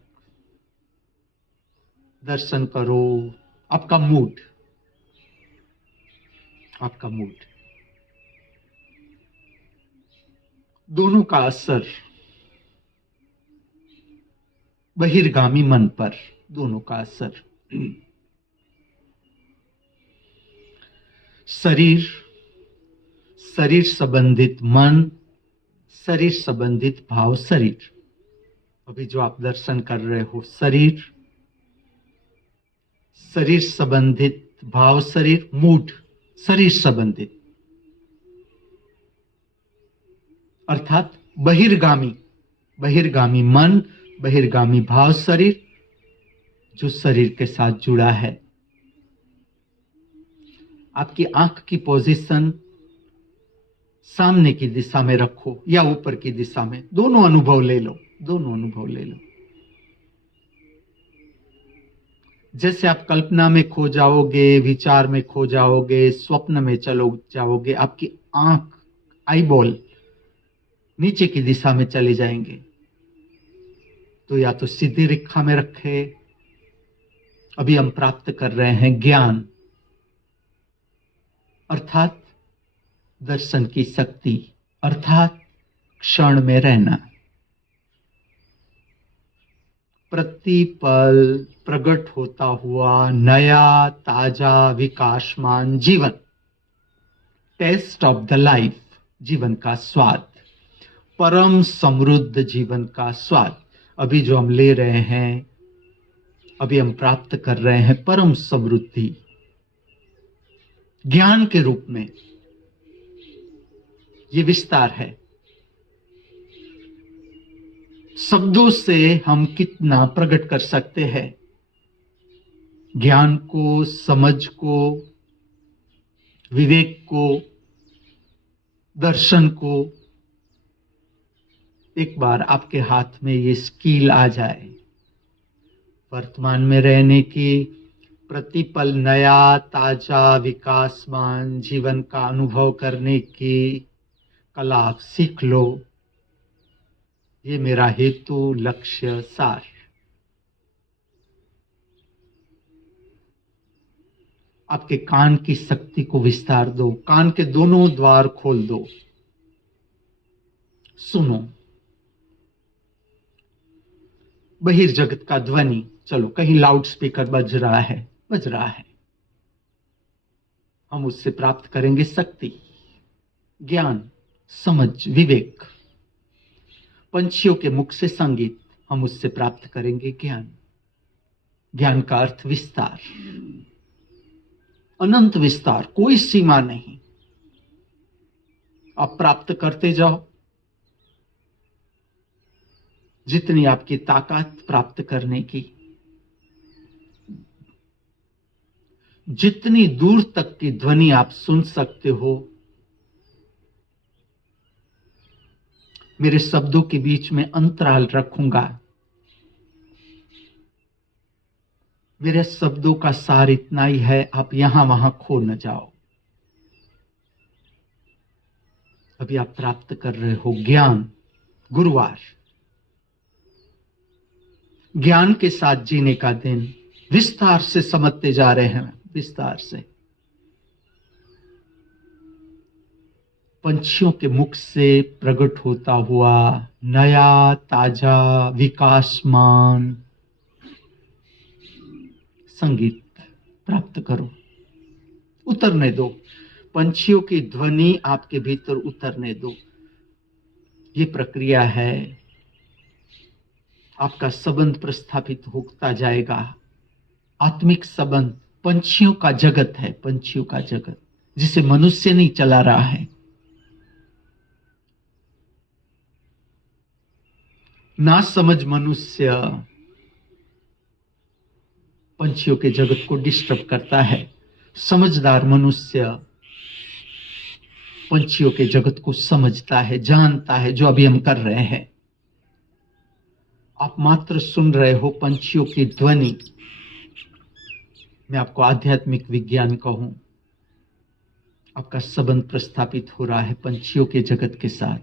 दर्शन करो। आपका मूड, आपका मूड, दोनों का असर बहिर्गामी मन पर, दोनों का असर। शरीर, शरीर संबंधित मन, शरीर संबंधित भाव, शरीर। अभी जो आप दर्शन कर रहे हो, शरीर, शरीर संबंधित भाव, शरीर, मूड, शरीर संबंधित, अर्थात बहिर्गामी, बहिर्गामी मन, बहिर्गामी भाव, शरीर जो शरीर के साथ जुड़ा है। आपकी आंख की पोजीशन सामने की दिशा में रखो या ऊपर की दिशा में, दोनों अनुभव ले लो, दोनों अनुभव ले लो। जैसे आप कल्पना में खो जाओगे, विचार में खो जाओगे, स्वप्न में चलो जाओगे, आपकी आंख, आईबॉल नीचे की दिशा में चले जाएंगे। तो या तो सीधी रेखा में रखे। अभी हम प्राप्त कर रहे हैं ज्ञान, अर्थात दर्शन की शक्ति, अर्थात क्षण में रहना। प्रतिपल प्रकट होता हुआ नया ताजा विकासमान जीवन, टेस्ट ऑफ द लाइफ, जीवन का स्वाद, परम समृद्ध जीवन का स्वाद। अभी जो हम ले रहे हैं, अभी हम प्राप्त कर रहे हैं परम समृद्धि ज्ञान के रूप में। ये विस्तार है। शब्दों से हम कितना प्रकट कर सकते हैं ज्ञान को, समझ को, विवेक को, दर्शन को। एक बार आपके हाथ में ये स्किल आ जाए, वर्तमान में रहने की, प्रतिपल नया ताजा विकासमान जीवन का अनुभव करने की कला आप सीख लो। ये मेरा हेतु, लक्ष्य, सार। आपके कान की शक्ति को विस्तार दो, कान के दोनों द्वार खोल दो, सुनो बहिर्जगत का ध्वनि। चलो, कहीं लाउड स्पीकर बज रहा है, बज रहा है, हम उससे प्राप्त करेंगे शक्ति, ज्ञान, समझ, विवेक। पंछियों के मुख से संगीत, हम उससे प्राप्त करेंगे ज्ञान। ज्ञान का अर्थ विस्तार, अनंत विस्तार, कोई सीमा नहीं। आप प्राप्त करते जाओ, जितनी आपकी ताकत प्राप्त करने की, जितनी दूर तक की ध्वनि आप सुन सकते हो। मेरे शब्दों के बीच में अंतराल रखूंगा। मेरे शब्दों का सार इतना ही है, आप यहां वहां खो न जाओ। अभी आप प्राप्त कर रहे हो ज्ञान। गुरुवार, ज्ञान के साथ जीने का दिन। विस्तार से समझते जा रहे हैं, विस्तार से। पंछियों के मुख से प्रकट होता हुआ नया ताजा विकासमान संगीत प्राप्त करो, उतरने दो। पंछियों की ध्वनि आपके भीतर उतरने दो। ये प्रक्रिया है। आपका संबंध प्रस्थापित होता जाएगा। आत्मिक संबंध पंछियों का जगत है, पंछियों का जगत, जिसे मनुष्य नहीं चला रहा है। ना समझ मनुष्य पंछियों के जगत को डिस्टर्ब करता है। समझदार मनुष्य पंछियों के जगत को समझता है, जानता है, जो अभी हम कर रहे हैं। आप मात्र सुन रहे हो पंछियों की ध्वनि। मैं आपको आध्यात्मिक विज्ञान कहूं। आपका संबंध प्रस्थापित हो रहा है पंछियों के जगत के साथ।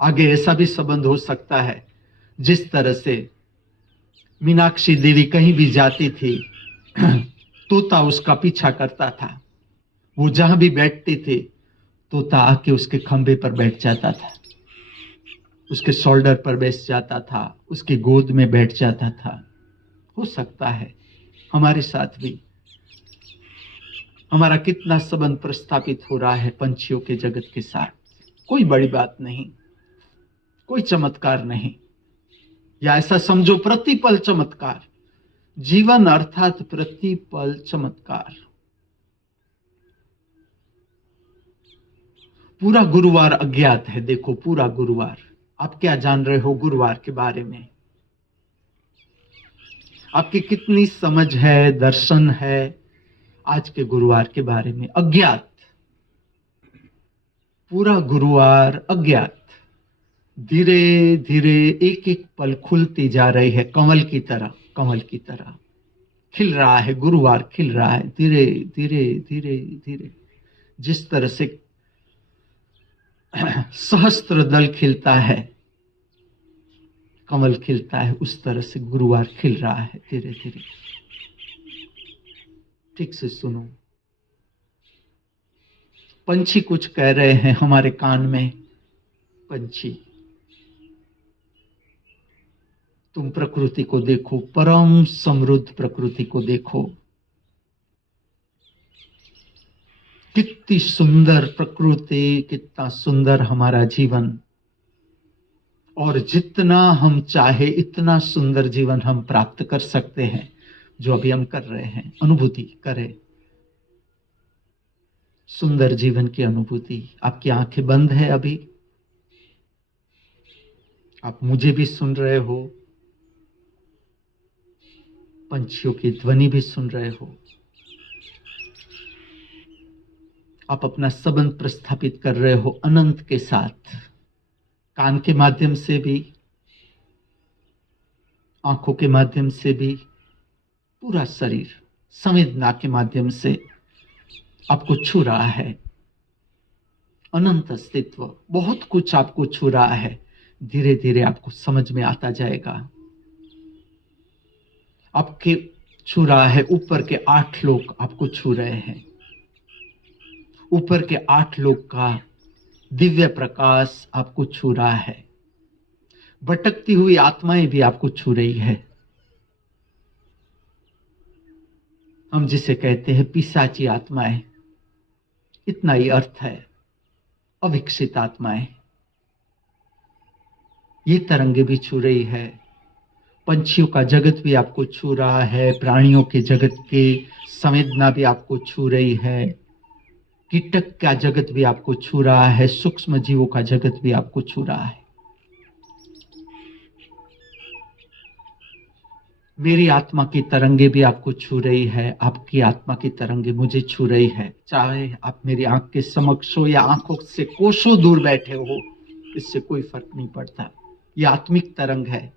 आगे ऐसा भी संबंध हो सकता है, जिस तरह से मीनाक्षी देवी कहीं भी जाती थी, तोता उसका पीछा करता था। वो जहां भी बैठती थी, तोता आके उसके खंभे पर बैठ जाता था, उसके शोल्डर पर बैठ जाता था, उसकी गोद में बैठ जाता था। हो सकता है हमारे साथ भी हमारा कितना संबंध प्रस्थापित हो रहा है पंछियों के जगत के साथ। कोई बड़ी बात नहीं, कोई चमत्कार नहीं, या ऐसा समझो प्रतिपल चमत्कार। जीवन अर्थात प्रतिपल चमत्कार। पूरा गुरुवार अज्ञात है। देखो, पूरा गुरुवार आप क्या जान रहे हो गुरुवार के बारे में? आपकी कितनी समझ है, दर्शन है आज के गुरुवार के बारे में? अज्ञात। पूरा गुरुवार अज्ञात। धीरे धीरे एक एक पल खुलती जा रही है, कमल की तरह, कमल की तरह। खिल रहा है, गुरुवार खिल रहा है, धीरे धीरे धीरे धीरे। जिस तरह से सहस्त्र दल खिलता है, कमल खिलता है, उस तरह से गुरुवार खिल रहा है धीरे धीरे। ठीक से सुनो, पंछी कुछ कह रहे हैं हमारे कान में। पंछी, तुम प्रकृति को देखो, परम समृद्ध प्रकृति को देखो। कितनी सुंदर प्रकृति, कितना सुंदर हमारा जीवन, और जितना हम चाहे इतना सुंदर जीवन हम प्राप्त कर सकते हैं, जो अभी हम कर रहे हैं। अनुभूति करें सुंदर जीवन की अनुभूति। आपकी आंखें बंद है अभी, आप मुझे भी सुन रहे हो, पंछियों की ध्वनि भी सुन रहे हो। आप अपना संबंध प्रस्थापित कर रहे हो अनंत के साथ, कान के माध्यम से भी, आंखों के माध्यम से भी, पूरा शरीर संवेदना के माध्यम से आपको छू रहा है। अनंत अस्तित्व, बहुत कुछ आपको छू रहा है। धीरे धीरे आपको समझ में आता जाएगा। आपके छू रहा है, ऊपर के 8 लोग आपको छू रहे हैं। ऊपर के 8 लोग का दिव्य प्रकाश आपको छू रहा है। भटकती हुई आत्माएं भी आपको छू रही है। हम जिसे कहते हैं पिशाची आत्माएं, इतना ही अर्थ है। अविकसित आत्माएं, ये तरंगे भी छू रही है। पंछियों का जगत भी आपको छू रहा है। प्राणियों के जगत के संवेदना भी आपको छू रही है। कीटक का जगत भी आपको छू रहा है। सूक्ष्म जीवों का जगत भी आपको छू रहा है। मेरी आत्मा की तरंगे भी आपको छू रही है। आपकी आत्मा की तरंगे मुझे छू रही है। चाहे आप मेरी आंख के समक्ष हो या आंखों से कोसों दूर बैठे हो, इससे कोई फर्क नहीं पड़ता। यह आत्मिक तरंग है।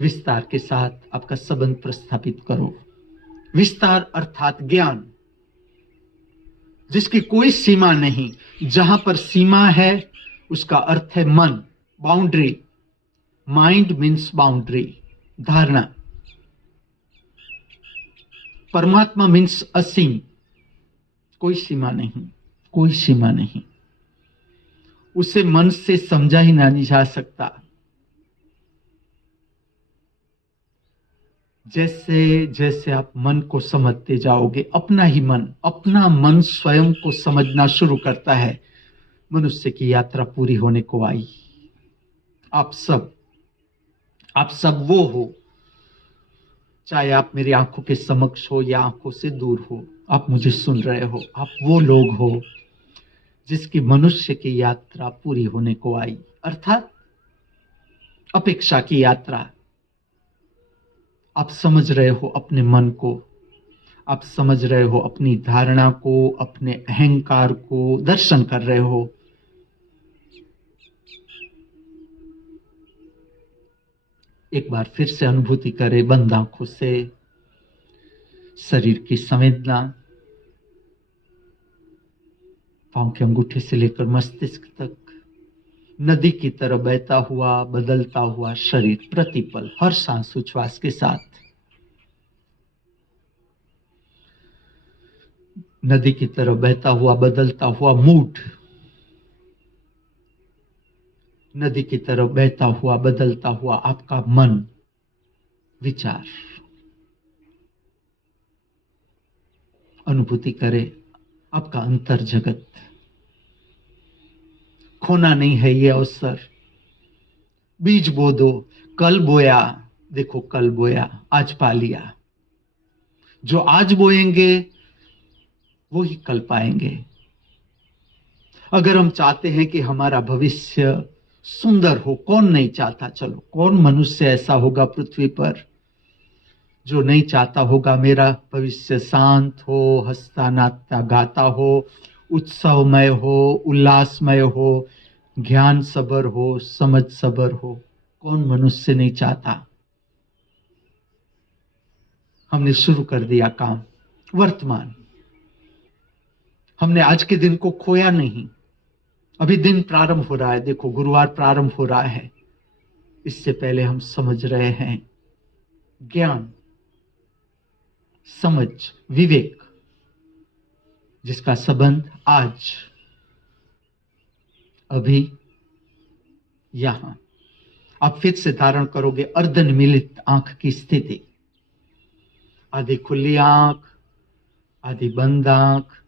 विस्तार के साथ आपका संबंध प्रस्थापित करो। विस्तार अर्थात ज्ञान, जिसकी कोई सीमा नहीं। जहां पर सीमा है उसका अर्थ है मन, बाउंड्री। माइंड मीन्स बाउंड्री, धारणा। परमात्मा मीन्स असीम, कोई सीमा नहीं, कोई सीमा नहीं। उसे मन से समझा ही नहीं जा सकता। जैसे जैसे आप मन को समझते जाओगे, अपना ही मन, अपना मन स्वयं को समझना शुरू करता है। मनुष्य की यात्रा पूरी होने को आई। आप सब वो हो, चाहे आप मेरी आंखों के समक्ष हो या आंखों से दूर हो, आप मुझे सुन रहे हो। आप वो लोग हो जिसकी मनुष्य की यात्रा पूरी होने को आई, अर्थात अपेक्षा की यात्रा। आप समझ रहे हो अपने मन को, आप समझ रहे हो अपनी धारणा को, अपने अहंकार को दर्शन कर रहे हो। एक बार फिर से अनुभूति करें बंद आंखों से शरीर की संवेदना, पांव के अंगूठे से लेकर मस्तिष्क तक, नदी की तरह बहता हुआ, बदलता हुआ शरीर प्रतिपल, हर सांस उच्छ्वास के साथ। नदी की तरह बहता हुआ, बदलता हुआ मूड, नदी की तरह बहता हुआ, बदलता हुआ आपका मन, विचार। अनुभूति करें आपका अंतर जगत। खोना नहीं है ये अवसर। बीज बो दो। कल बोया, देखो कल बोया, आज पा लिया। जो आज बोएंगे वो ही कल पाएंगे। अगर हम चाहते हैं कि हमारा भविष्य सुंदर हो, कौन नहीं चाहता? चलो, कौन मनुष्य ऐसा होगा पृथ्वी पर जो नहीं चाहता होगा मेरा भविष्य शांत हो, हंसता नाचता गाता हो, उत्सवमय हो, उल्लासमय हो, ज्ञान सबर हो, समझ सबर हो। कौन मनुष्य नहीं चाहता? हमने शुरू कर दिया काम। वर्तमान, हमने आज के दिन को खोया नहीं। अभी दिन प्रारंभ हो रहा है, देखो गुरुवार प्रारंभ हो रहा है। इससे पहले हम समझ रहे हैं ज्ञान, समझ, विवेक, जिसका संबंध आज, अभी, यहां। आप फिर से धारण करोगे अर्धनिमीलित आंख की स्थिति। आधी खुली आंख, आधी बंद आंख।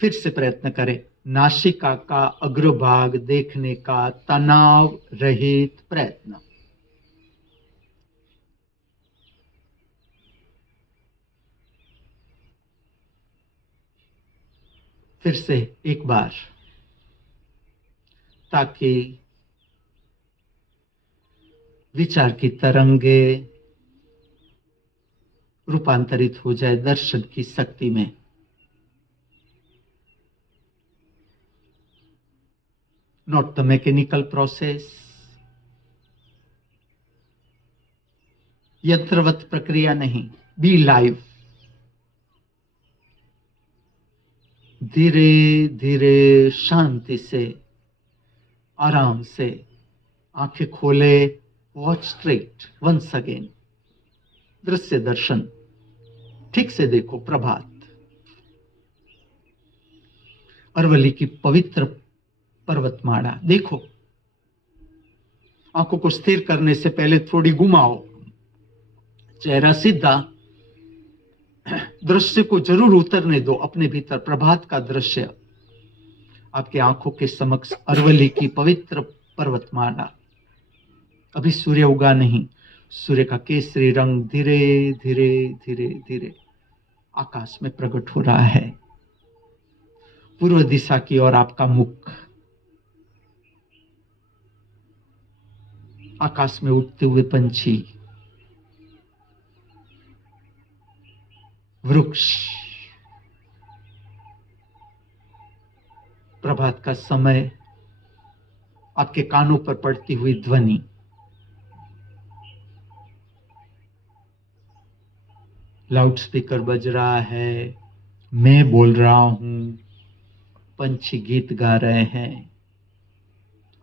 फिर से प्रयत्न करें, नासिका का अग्रभाग देखने का तनाव रहित प्रयत्न। फिर से एक बार, ताकि विचार की तरंगे रूपांतरित हो जाए दर्शन की शक्ति में। नॉट द मैकेनिकल प्रोसेस, यंत्रवत प्रक्रिया नहीं। Be live. धीरे धीरे शांति से, आराम से आंखें खोले। Watch straight once again. दृश्य दर्शन ठीक से देखो। प्रभात, अरवली की पवित्र पर्वतमाला देखो। आंखों को स्थिर करने से पहले थोड़ी घुमाओ, चेहरा सीधा। दृश्य को जरूर उतरने दो अपने भीतर। प्रभात का दृश्य आपके आंखों के समक्ष, अरवली की पवित्र पर्वतमाला। अभी सूर्य उगा नहीं। सूर्य का केसरी रंग धीरे धीरे धीरे धीरे आकाश में प्रकट हो रहा है। पूर्व दिशा की ओर आपका मुख। आकाश में उड़ते हुए पंछी, वृक्ष, प्रभात का समय, आपके कानों पर पड़ती हुई ध्वनि। लाउड स्पीकर बज रहा है, मैं बोल रहा हूं, पंछी गीत गा रहे हैं।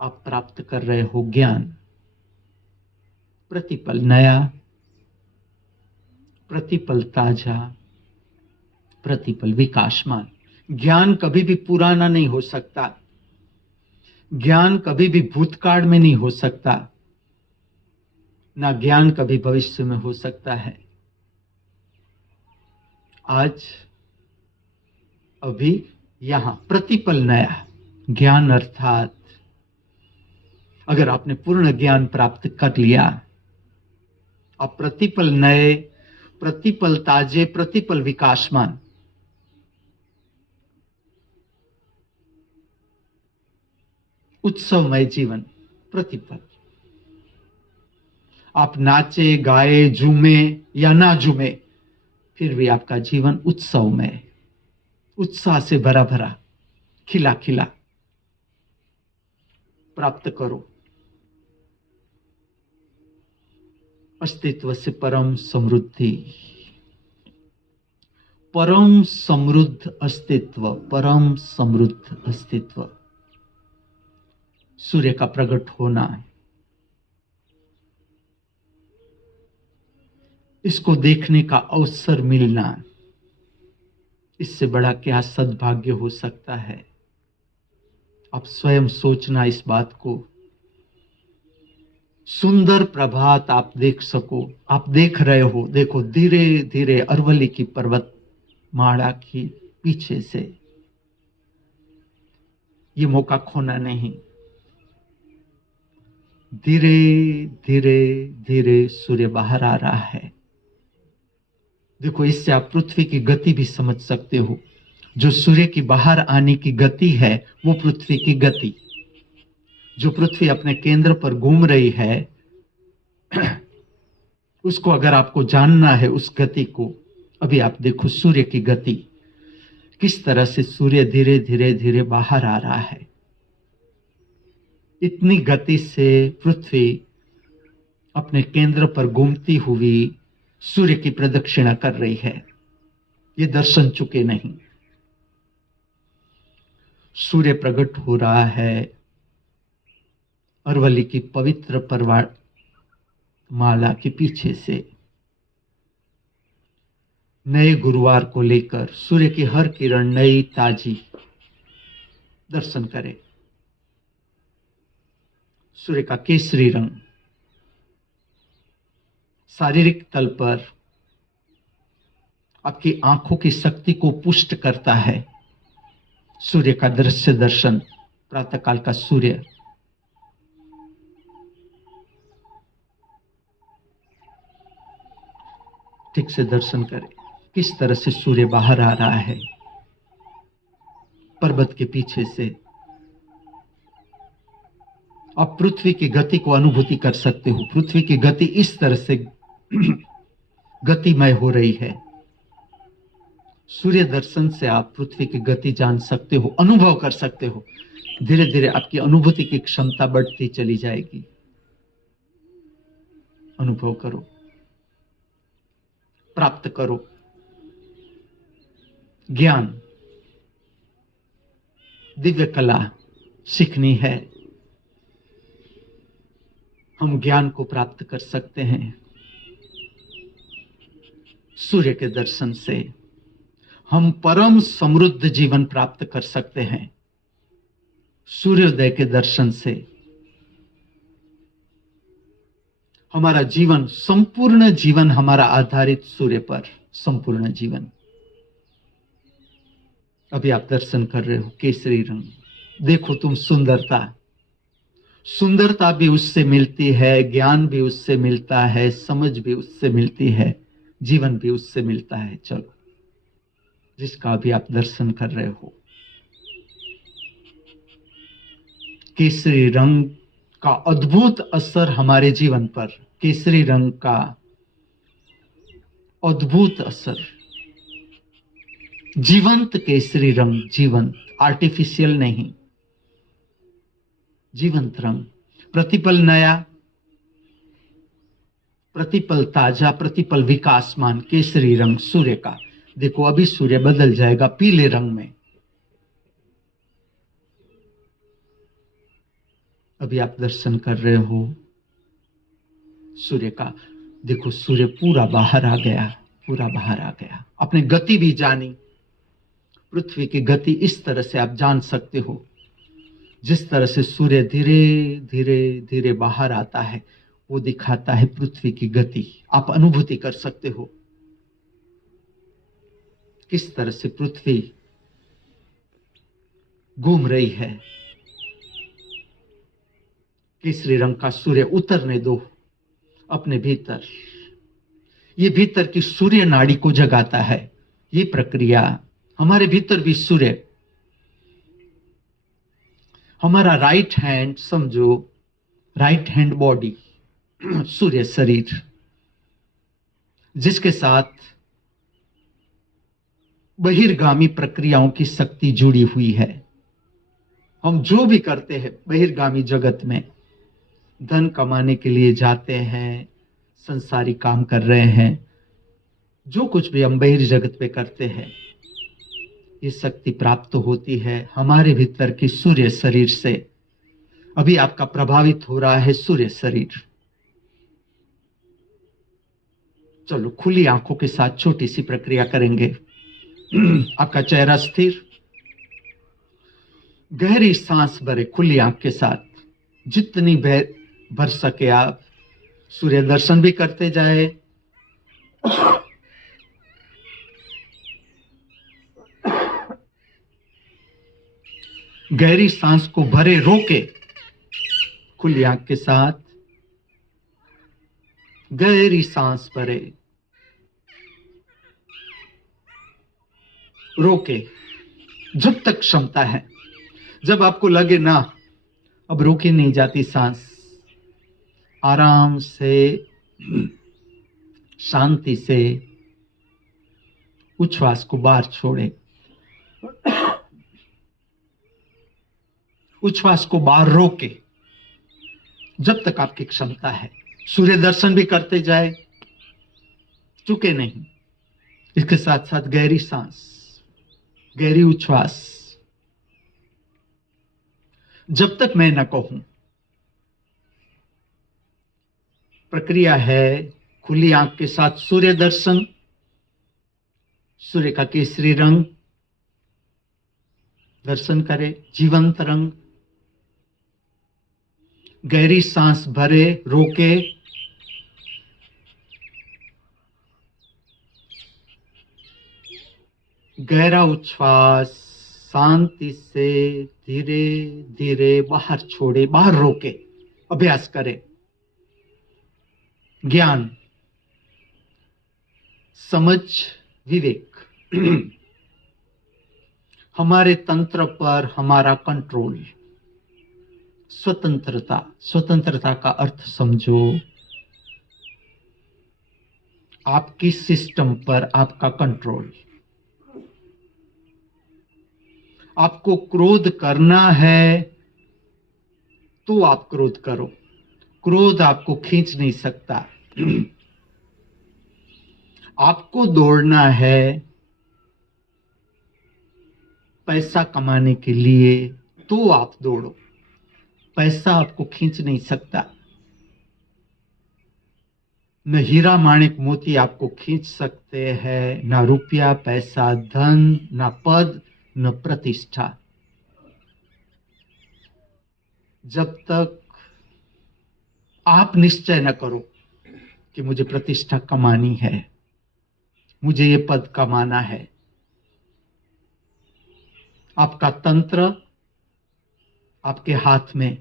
आप प्राप्त कर रहे हो ज्ञान। प्रतिपल नया, प्रतिपल ताजा, प्रतिपल विकासमान। ज्ञान कभी भी पुराना नहीं हो सकता। ज्ञान कभी भी भूतकाल में नहीं हो सकता। ना ज्ञान कभी भविष्य में हो सकता है। आज, अभी, यहां प्रतिपल नया ज्ञान। अर्थात अगर आपने पूर्ण ज्ञान प्राप्त कर लिया, आप प्रतिपल नए, प्रतिपल ताजे, प्रतिपल विकासमान। उत्सवमय जीवन। प्रतिपल आप नाचे, गाए, झूमे या ना झूमे, फिर भी आपका जीवन उत्सवमय, उत्साह से भरा भरा, खिला खिला। प्राप्त करो अस्तित्व से परम समृद्धि, परम समृद्ध अस्तित्व, परम समृद्ध अस्तित्व। सूर्य का प्रकट होना, इसको देखने का अवसर मिलना, इससे बड़ा क्या सद्भाग्य हो सकता है। आप स्वयं सोचना इस बात को। सुंदर प्रभात आप देख सको। आप देख रहे हो, देखो धीरे धीरे अरवली की पर्वतमाला की पीछे से। ये मौका खोना नहीं। धीरे धीरे धीरे सूर्य बाहर आ रहा है। देखो, इससे आप पृथ्वी की गति भी समझ सकते हो। जो सूर्य की बाहर आने की गति है, वो पृथ्वी की गति। जो पृथ्वी अपने केंद्र पर घूम रही है, उसको अगर आपको जानना है, उस गति को, अभी आप देखो सूर्य की गति, किस तरह से सूर्य धीरे धीरे धीरे बाहर आ रहा है। इतनी गति से पृथ्वी अपने केंद्र पर घूमती हुई सूर्य की प्रदक्षिणा कर रही है, ये दर्शन चुके नहीं। सूर्य प्रकट हो रहा है अरवली की पवित्र परवार माला के पीछे से। नए गुरुवार को लेकर सूर्य की हर किरण नई ताजी। दर्शन करें सूर्य का केसरी रंग शारीरिक तल पर आपकी आंखों की शक्ति को पुष्ट करता है। सूर्य का दृश्य दर्शन, प्रातःकाल का सूर्य। ठीक से दर्शन करें किस तरह से सूर्य बाहर आ रहा है पर्वत के पीछे से। आप पृथ्वी की गति को अनुभूति कर सकते हो। पृथ्वी की गति इस तरह से गतिमय हो रही है। सूर्य दर्शन से आप पृथ्वी की गति जान सकते हो, अनुभव कर सकते हो। धीरे धीरे आपकी अनुभूति की क्षमता बढ़ती चली जाएगी। अनुभव करो, प्राप्त करो ज्ञान। दिव्य कला सीखनी है, हम ज्ञान को प्राप्त कर सकते हैं सूर्य के दर्शन से। हम परम समृद्ध जीवन प्राप्त कर सकते हैं सूर्योदय के दर्शन से। हमारा जीवन, संपूर्ण जीवन हमारा आधारित सूर्य पर, संपूर्ण जीवन। अभी आप दर्शन कर रहे हो केसरी रंग। देखो तुम सुंदरता, सुंदरता भी उससे मिलती है, ज्ञान भी उससे मिलता है, समझ भी उससे मिलती है, जीवन भी उससे मिलता है। चलो, जिसका भी आप दर्शन कर रहे हो, केसरी रंग का अद्भुत असर हमारे जीवन पर, केसरी रंग का अद्भुत असर। जीवंत केसरी रंग, जीवंत, आर्टिफिशियल नहीं, जीवंत रंग। प्रतिपल नया, प्रतिपल ताजा, प्रतिपल विकासमान केसरी रंग सूर्य का। देखो अभी सूर्य बदल जाएगा पीले रंग में। अभी आप दर्शन कर रहे हो सूर्य का। देखो सूर्य पूरा बाहर आ गया, पूरा बाहर आ गया। अपनी गति भी जानी, पृथ्वी की गति इस तरह से आप जान सकते हो। जिस तरह से सूर्य धीरे धीरे धीरे बाहर आता है, वो दिखाता है पृथ्वी की गति। आप अनुभूति कर सकते हो किस तरह से पृथ्वी घूम रही है। केसरी रंग का सूर्य उतरने दो अपने भीतर। ये भीतर की सूर्य नाड़ी को जगाता है। ये प्रक्रिया हमारे भीतर भी सूर्य, हमारा राइट हैंड समझो, राइट हैंड बॉडी, सूर्य शरीर, जिसके साथ बहिर्गामी प्रक्रियाओं की शक्ति जुड़ी हुई है। हम जो भी करते हैं बहिर्गामी जगत में, धन कमाने के लिए जाते हैं, संसारी काम कर रहे हैं, जो कुछ भी हम बहिर्जगत पे करते हैं, ये शक्ति प्राप्त होती है हमारे भीतर की सूर्य शरीर से। अभी आपका प्रभावित हो रहा है सूर्य शरीर। चलो खुली आंखों के साथ छोटी सी प्रक्रिया करेंगे। आपका चेहरा स्थिर, गहरी सांस भरे खुली आंख के साथ, जितनी भर सके आप सूर्य दर्शन भी करते जाए। गहरी सांस को भरे रोके, खुली आंख के साथ गहरी सांस भरे, रोके जब तक क्षमता है। जब आपको लगे ना अब रोकी नहीं जाती सांस, आराम से शांति से उच्छ्वास को बाहर छोड़े। उच्छ्वास को बाहर रोके जब तक आपकी क्षमता है। सूर्य दर्शन भी करते जाए, चुके नहीं। इसके साथ साथ गहरी सांस, गहरी उच्छ्वास। जब तक मैं न कहूं, प्रक्रिया है खुली आंख के साथ सूर्य दर्शन, सूर्य का केसरी रंग दर्शन करें, जीवंत रंग। गहरी सांस भरे, रोके, गहरा उच्छ्वास, शांति से धीरे धीरे बाहर छोड़े, बाहर रोके, अभ्यास करें। ज्ञान, समझ, विवेक, हमारे तंत्र पर हमारा कंट्रोल, स्वतंत्रता। स्वतंत्रता का अर्थ समझो, आपकी सिस्टम पर आपका कंट्रोल। आपको क्रोध करना है तो आप क्रोध करो, क्रोध आपको खींच नहीं सकता। आपको दौड़ना है पैसा कमाने के लिए तो आप दौड़ो, पैसा आपको खींच नहीं सकता। न हीरा माणिक मोती आपको खींच सकते हैं, ना रुपया, पैसा, धन, ना पद, न प्रतिष्ठा। जब तक आप निश्चय न करो कि मुझे प्रतिष्ठा कमानी है, मुझे ये पद कमाना है, आपका तंत्र आपके हाथ में।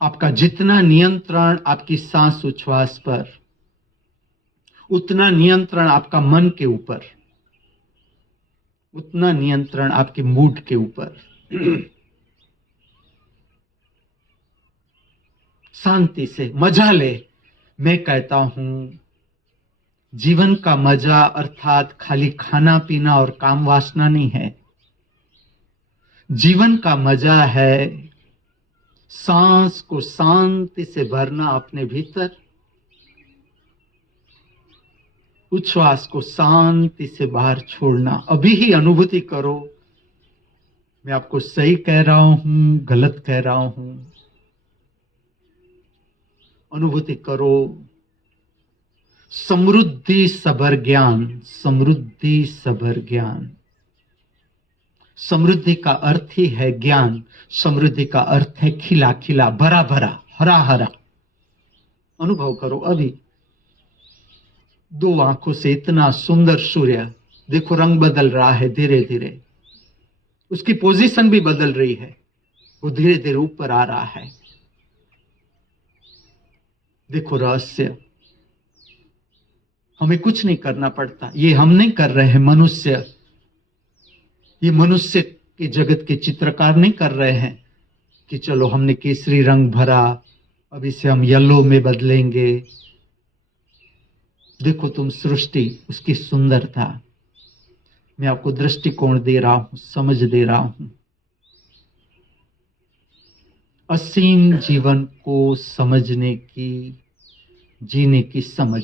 आपका जितना नियंत्रण आपकी सांस उच्छ्वास पर, उतना नियंत्रण आपका मन के ऊपर, उतना नियंत्रण आपके मूड के ऊपर। शांति से मजा ले। मैं कहता हूं, जीवन का मजा अर्थात खाली खाना पीना और काम वासना नहीं है। जीवन का मजा है सांस को शांति से भरना अपने भीतर, उच्छ्वास को शांति से बाहर छोड़ना। अभी ही अनुभूति करो, मैं आपको सही कह रहा हूं, गलत कह रहा हूं। अनुभूति करो। समृद्धि सबर ज्ञान, समृद्धि सबर ज्ञान। समृद्धि का अर्थ ही है ज्ञान। समृद्धि का अर्थ है खिला खिला, भरा भरा, हरा हरा। अनुभव करो अभी। दो आंखों से इतना सुंदर सूर्य, देखो रंग बदल रहा है धीरे धीरे, उसकी पोजीशन भी बदल रही है, वो धीरे धीरे ऊपर आ रहा है। देखो रहस्य, हमें कुछ नहीं करना पड़ता। ये हम नहीं कर रहे हैं, मनुष्य, ये मनुष्य के जगत के चित्रकार नहीं कर रहे हैं कि चलो हमने केसरी रंग भरा, अब इसे हम येलो में बदलेंगे। देखो तुम सृष्टि, उसकी सुंदरता। मैं आपको दृष्टिकोण दे रहा हूं, समझ दे रहा हूं। असीम जीवन को समझने की, जीने की समझ।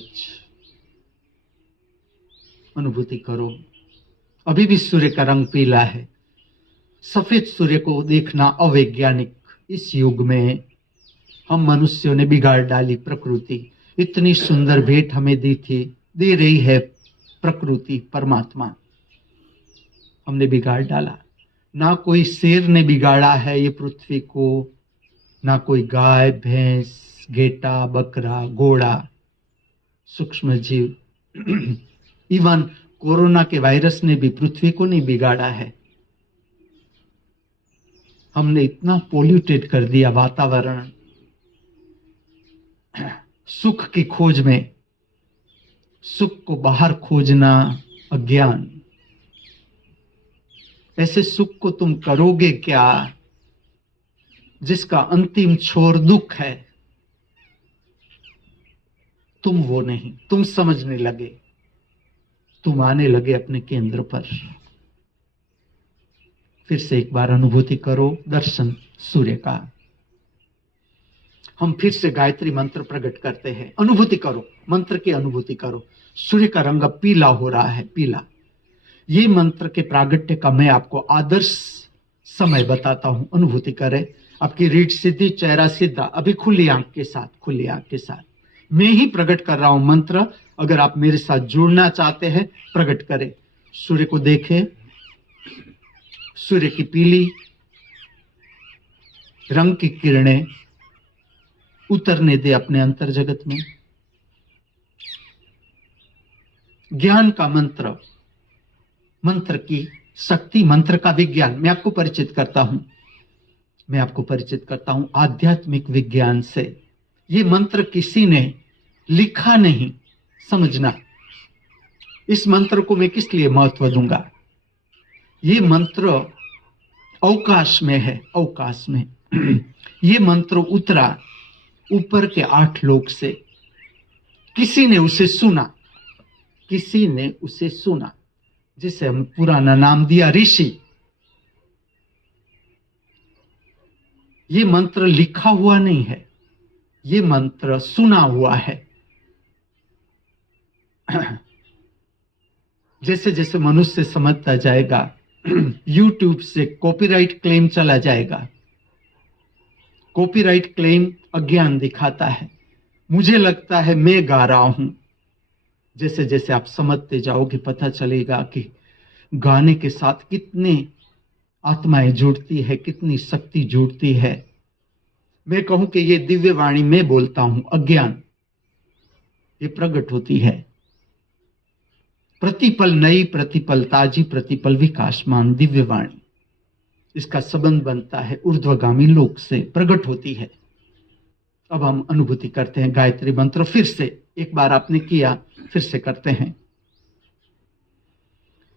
अनुभूति करो। अभी भी सूर्य का रंग पीला है। सफेद सूर्य को देखना अवैज्ञानिक। इस युग में हम मनुष्यों ने बिगाड़ डाली प्रकृति। इतनी सुंदर भेंट हमें दी थी, दे रही है प्रकृति, परमात्मा। हमने बिगाड़ डाला। ना कोई शेर ने बिगाड़ा है ये पृथ्वी को, ना कोई गाय, भैंस, गेटा, बकरा, घोड़ा, सूक्ष्म जीव। इवन कोरोना के वायरस ने भी पृथ्वी को नहीं बिगाड़ा है। हमने इतना पोल्यूटेड कर दिया वातावरण। सुख की खोज में सुख को बाहर खोजना अज्ञान। ऐसे सुख को तुम करोगे क्या जिसका अंतिम छोर दुख है? तुम वो नहीं, तुम समझने लगे, तुम आने लगे अपने केंद्र पर। फिर से एक बार अनुभूति करो दर्शन सूर्य का। हम फिर से गायत्री मंत्र प्रकट करते हैं। अनुभूति करो, मंत्र की अनुभूति करो। सूर्य का रंग पीला हो रहा है, पीला। ये मंत्र के प्रागट्य का मैं आपको आदर्श समय बताता हूं। अनुभूति करें। आपकी रीढ़ सीधी, चेहरा सीधा, अभी खुली आंख के साथ, खुली आंख के साथ मैं ही प्रकट कर रहा हूं मंत्र। अगर आप मेरे साथ जुड़ना चाहते हैं, प्रकट करें। सूर्य को देखें, सूर्य की पीली रंग की किरणें उतरने दे अपने अंतर जगत में। ज्ञान का मंत्र, मंत्र की शक्ति, मंत्र का विज्ञान मैं आपको परिचित करता हूं। मैं आपको परिचित करता हूं आध्यात्मिक विज्ञान से। ये मंत्र किसी ने लिखा नहीं, समझना। इस मंत्र को मैं किस लिए महत्व दूंगा? ये मंत्र अवकाश में है, अवकाश में। ये मंत्र उतरा ऊपर के 8 लोक से। किसी ने उसे सुना, किसी ने उसे सुना, जिसे हम पुराना नाम दिया ऋषि। ये मंत्र लिखा हुआ नहीं है, ये मंत्र सुना हुआ है। जैसे जैसे मनुष्य समझता जाएगा, YouTube से कॉपीराइट क्लेम चला जाएगा। कॉपीराइट क्लेम अज्ञान दिखाता है। मुझे लगता है मैं गा रहा हूं। जैसे जैसे आप समझते जाओगे, पता चलेगा कि गाने के साथ कितने आत्माएं जुड़ती है, कितनी शक्ति जुड़ती है। मैं कहूं कि ये दिव्य वाणी मैं बोलता हूं, अज्ञान ये प्रकट होती है। प्रतिपल नई, प्रतिपल ताजी, प्रतिपल विकासमान दिव्य वाणी, इसका संबंध बनता है ऊर्ध्वगामी लोक से, प्रकट होती है। अब हम अनुभूति करते हैं गायत्री मंत्र। फिर से एक बार आपने किया, फिर से करते हैं।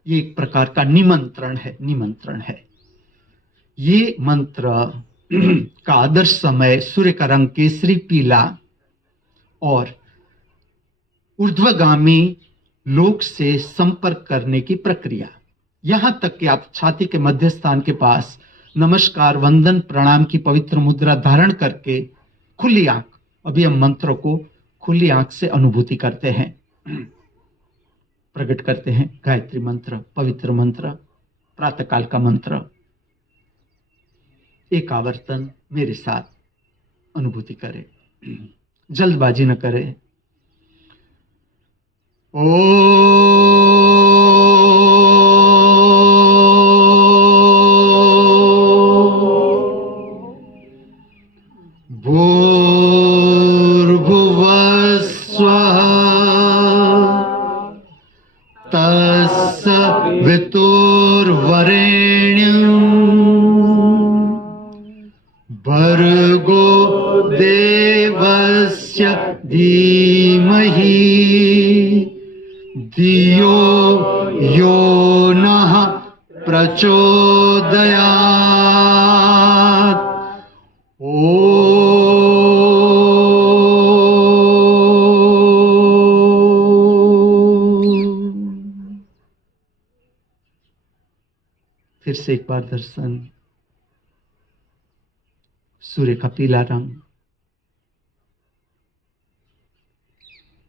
ये एक प्रकार का निमंत्रण है, निमंत्रण है। ये मंत्र का आदर्श समय सूर्य का रंग केसरी पीला और ऊर्ध्वगामी लोक से संपर्क करने की प्रक्रिया। यहां तक कि आप छाती के मध्य स्थान के पास नमस्कार, वंदन, प्रणाम की पवित्र मुद्रा धारण करके खुली आंख, अभी हम मंत्र को खुली आंख से अनुभूति करते हैं, प्रकट करते हैं। गायत्री मंत्र, पवित्र मंत्र, प्रातःकाल का मंत्र। एक आवर्तन मेरे साथ अनुभूति करें, जल्दबाजी न करें। भूर्भुवस्वः तत्सवितुर्वरेण्यं भर्गो देवस्य धीमहि धियो यो नः प्रचोदयात्। फिर से एक बार दर्शन। सूर्य का पीला रंग,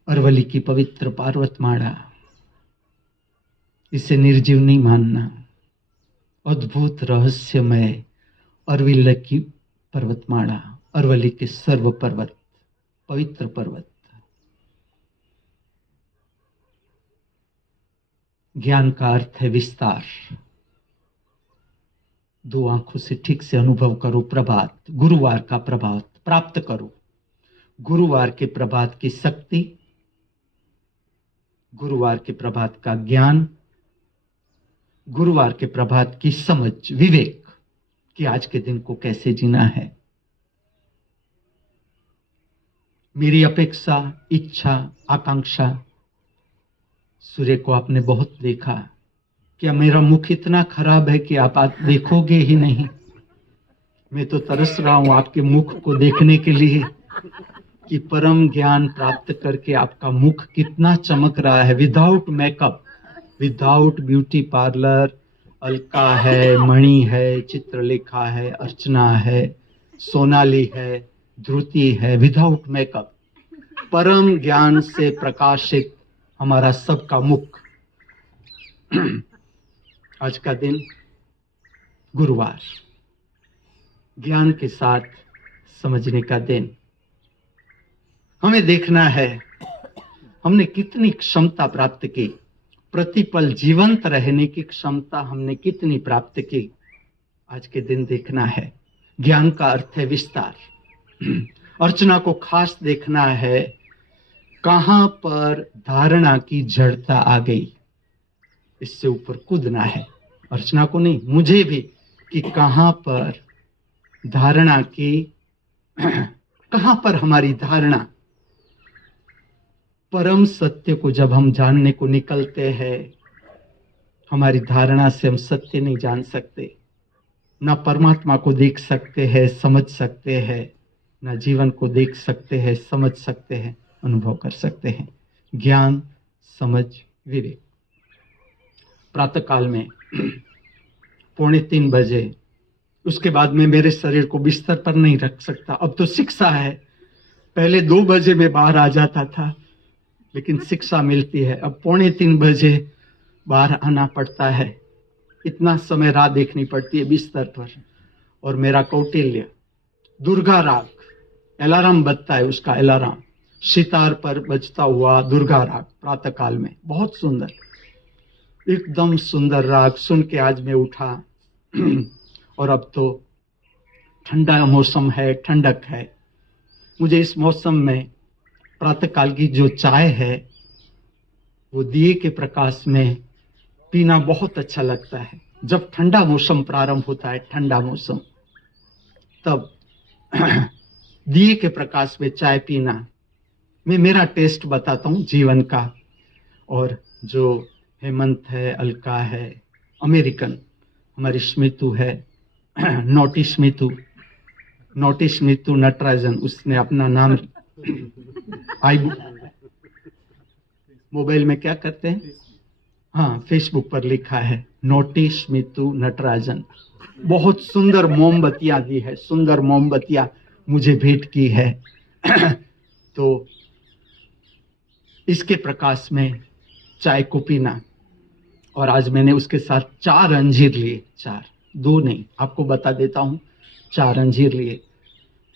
अरवली की पवित्र पर्वतमाला, इसे निर्जीव नहीं मानना। अद्भुत रहस्यमय अरविल्द की पर्वतमाला, अरवली के सर्व पर्वत, पवित्र पर्वत। ज्ञान का अर्थ है विस्तार। 2 आंखों से ठीक से अनुभव करो प्रभात, गुरुवार का प्रभात प्राप्त करो। गुरुवार के प्रभात की शक्ति, गुरुवार के प्रभात का ज्ञान, गुरुवार के प्रभात की समझ, विवेक कि आज के दिन को कैसे जीना है। मेरी अपेक्षा, इच्छा, आकांक्षा। सूर्य को आपने बहुत देखा। क्या मेरा मुख इतना खराब है कि आप देखोगे ही नहीं? मैं तो तरस रहा हूं आपके मुख को देखने के लिए कि परम ज्ञान प्राप्त करके आपका मुख कितना चमक रहा है, without makeup, without beauty parlour. Alka है, मणि है, चित्रलेखा है, अर्चना है, सोनाली है, धृति है, विदाउट मेकअप, परम ज्ञान से प्रकाशित हमारा सबका मुख। आज का दिन गुरुवार, ज्ञान के साथ समझने का दिन। हमें देखना है हमने कितनी क्षमता प्राप्त की, प्रतिपल जीवंत रहने की क्षमता हमने कितनी प्राप्त की, आज के दिन देखना है। ज्ञान का अर्थ है विस्तार। अर्चना को खास देखना है कहां पर धारणा की जड़ता आ गई, इससे ऊपर कूदना है। अर्चना को नहीं, मुझे भी, कि कहां पर धारणा की, कहां पर हमारी धारणा, परम सत्य को जब हम जानने को निकलते हैं, हमारी धारणा से हम सत्य नहीं जान सकते, ना परमात्मा को देख सकते हैं, समझ सकते हैं, ना जीवन को देख सकते हैं, समझ सकते हैं, अनुभव कर सकते हैं। ज्ञान, समझ, विवेक। प्रातः काल में 2:45 बजे, उसके बाद में मेरे शरीर को बिस्तर पर नहीं रख सकता। अब तो शिक्षा है, पहले 2 बजे में बाहर आ जाता था, लेकिन शिक्षा मिलती है। अब 2:45 बजे बाहर आना पड़ता है, इतना समय राह देखनी पड़ती है बिस्तर पर। और मेरा कौटिल्य दुर्गा राग, अलार्म बजता है, उसका अलार्म सितार पर बजता हुआ दुर्गा राग प्रातः काल में, बहुत सुंदर, एकदम सुंदर राग सुन के आज मैं उठा। और अब तो ठंडा मौसम है, ठंडक है। मुझे इस मौसम में प्रातः काल की जो चाय है वो दिए के प्रकाश में पीना बहुत अच्छा लगता है। जब ठंडा मौसम प्रारंभ होता है, ठंडा मौसम, तब दिए के प्रकाश में चाय पीना। मैं मेरा टेस्ट बताता हूँ जीवन का। और जो हेमंत है, अलका है, अमेरिकन, हमारी स्मितु है, नोटी स्मितु नटराजन, उसने अपना नाम मोबाइल में क्या करते हैं, हाँ, फेसबुक पर लिखा है नोटी स्मितु नटराजन। बहुत सुंदर मोमबत्तियां दी है, सुंदर मोमबत्तियां मुझे भेंट की है। तो इसके प्रकाश में चाय को पीना। और आज मैंने उसके साथ 4 अंजीर लिए, 4, 2 नहीं, आपको बता देता हूं, 4 अंजीर लिए।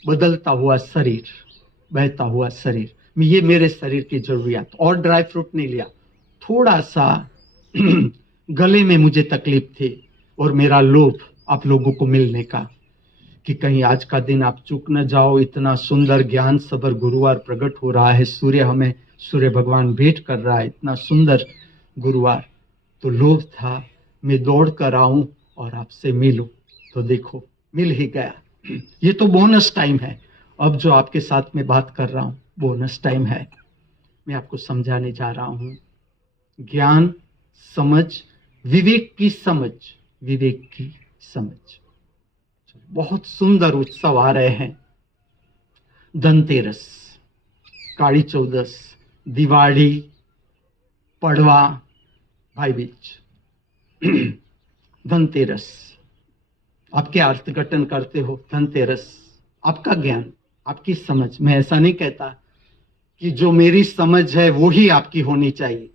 बदलता हुआ शरीर, बहता हुआ शरीर, ये मेरे शरीर की जरूरियात। और ड्राई फ्रूट नहीं लिया, थोड़ा सा गले में मुझे तकलीफ थी और मेरा लोभ आप लोगों को मिलने का, कि कहीं आज का दिन आप चूक न जाओ। इतना सुंदर ज्ञान सबर गुरुवार प्रकट हो रहा है, सूर्य भगवान भेंट कर रहा है, इतना सुंदर गुरुवार। तो लोभ था मैं दौड़ कर आऊं और आपसे मिलूं, तो देखो मिल ही गया। ये तो बोनस टाइम है, अब जो आपके साथ में बात कर रहा हूं बोनस टाइम है। मैं आपको समझाने जा रहा हूं ज्ञान, समझ, विवेक की समझ, विवेक की समझ। बहुत सुंदर उत्सव आ रहे हैं, धनतेरस, काली चौदस, दिवाली, पड़वा, भाई बीज। धनतेरस, आप क्या अर्थघटन करते हो? धनतेरस आपका ज्ञान, आपकी समझ। मैं ऐसा नहीं कहता कि जो मेरी समझ है वो ही आपकी होनी चाहिए।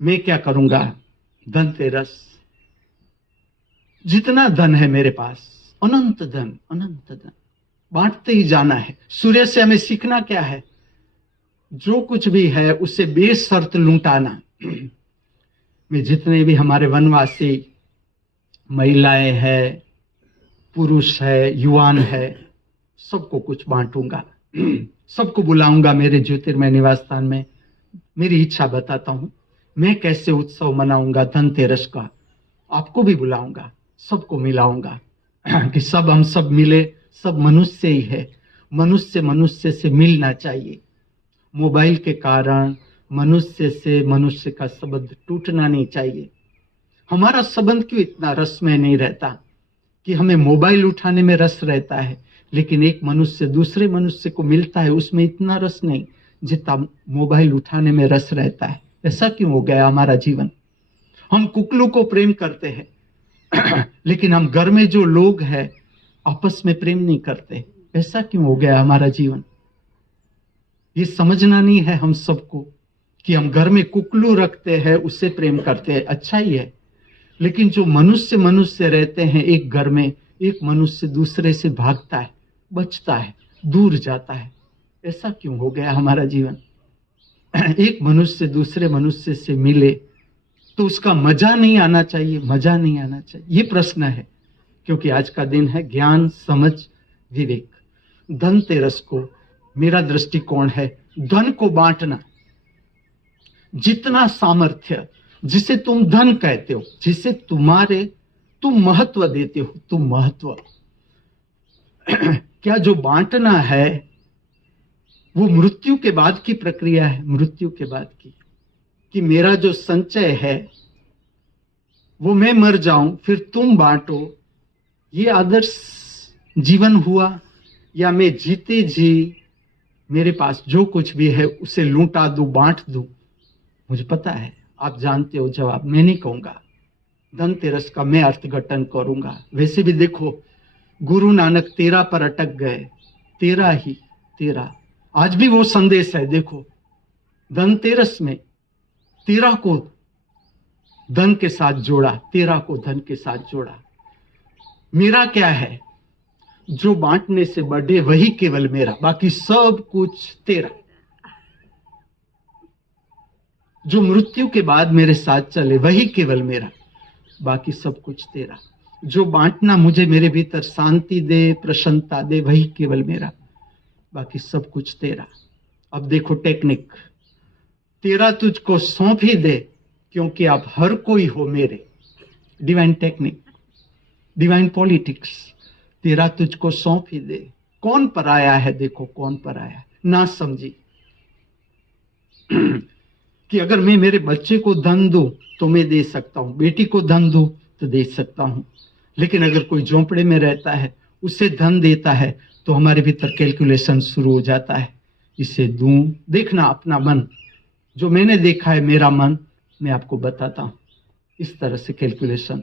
मैं क्या करूंगा? धनतेरस, जितना धन है मेरे पास, अनंत धन, अनंत धन, बांटते ही जाना है। सूर्य से हमें सीखना क्या है? जो कुछ भी है उसे बेशर्त लूटाना। मैं जितने भी हमारे वनवासी महिलाएं हैं, पुरुष है, युवान है, सबको कुछ बांटूंगा, सबको बुलाऊंगा मेरे ज्योतिर्मय निवास स्थान में। मेरी इच्छा बताता हूं, मैं कैसे उत्सव मनाऊंगा धनतेरस का। आपको भी बुलाऊंगा, सबको मिलाऊंगा, कि सब हम सब मिले। सब मनुष्य ही है, मनुष्य से मिलना चाहिए। मोबाइल के कारण मनुष्य से मनुष्य का संबंध टूटना नहीं चाहिए। हमारा संबंध क्यों इतना रसमय नहीं रहता कि हमें मोबाइल उठाने में रस रहता है, लेकिन एक मनुष्य दूसरे मनुष्य को मिलता है उसमें इतना रस नहीं जितना मोबाइल उठाने में रस रहता है। ऐसा क्यों हो गया हमारा जीवन? हम कुकलू को प्रेम करते हैं, लेकिन हम घर में जो लोग हैं आपस में प्रेम नहीं करते। ऐसा क्यों हो गया हमारा जीवन? ये समझना नहीं है हम सबको कि हम घर में कुकलू रखते हैं, उससे प्रेम करते हैं, अच्छा ही है, लेकिन जो मनुष्य मनुष्य रहते हैं एक घर में, एक मनुष्य दूसरे से भागता है, बचता है, दूर जाता है। ऐसा क्यों हो गया हमारा जीवन? एक मनुष्य दूसरे मनुष्य से मिले तो उसका मजा नहीं आना चाहिए, मजा नहीं आना चाहिए? ये प्रश्न है, क्योंकि आज का दिन है ज्ञान, समझ, विवेक। धनतेरस को मेरा दृष्टिकोण है धन को बांटना। जितना सामर्थ्य, जिसे तुम धन कहते हो, जिसे तुम महत्व देते हो, तुम महत्व क्या जो बांटना है वो मृत्यु के बाद की प्रक्रिया है, मृत्यु के बाद की, कि मेरा जो संचय है वो मैं मर जाऊं फिर तुम बांटो। ये आदर्श जीवन हुआ? या मैं जीते जी मेरे पास जो कुछ भी है उसे लूटा दूं, बांट दूं? मुझे पता है, आप जानते हो जवाब, मैं नहीं कहूंगा। धनतेरस का मैं अर्थघटन करूंगा। वैसे भी देखो, गुरु नानक 13 पर अटक गए, 13 ही 13। आज भी वो संदेश है। देखो, धनतेरस में 13 को धन के साथ जोड़ा, 13 को धन के साथ जोड़ा। मेरा क्या है? जो बांटने से बढ़े वही केवल मेरा, बाकी सब कुछ तेरा। जो मृत्यु के बाद मेरे साथ चले वही केवल मेरा, बाकी सब कुछ तेरा। जो बांटना मुझे मेरे भीतर शांति दे, प्रसन्नता दे, वही केवल मेरा, बाकी सब कुछ तेरा। अब देखो टेक्निक, तेरा तुझको सौंप ही दे क्योंकि आप हर कोई हो मेरे। Divine technique, divine politics. तेरा तुझको सौंप ही दे। कौन पराया है? देखो कौन पराया। ना समझी कि अगर मैं मेरे बच्चे को धन दूं तो मैं दे सकता हूं, बेटी को धन दूं तो दे सकता हूं, लेकिन अगर कोई झोंपड़े में रहता है उसे धन देता है तो हमारे भीतर कैलकुलेशन शुरू हो जाता है, इसे दूं। देखना अपना मन, जो मैंने देखा है मेरा मन, मैं आपको बताता हूं। इस तरह से कैलकुलेशन।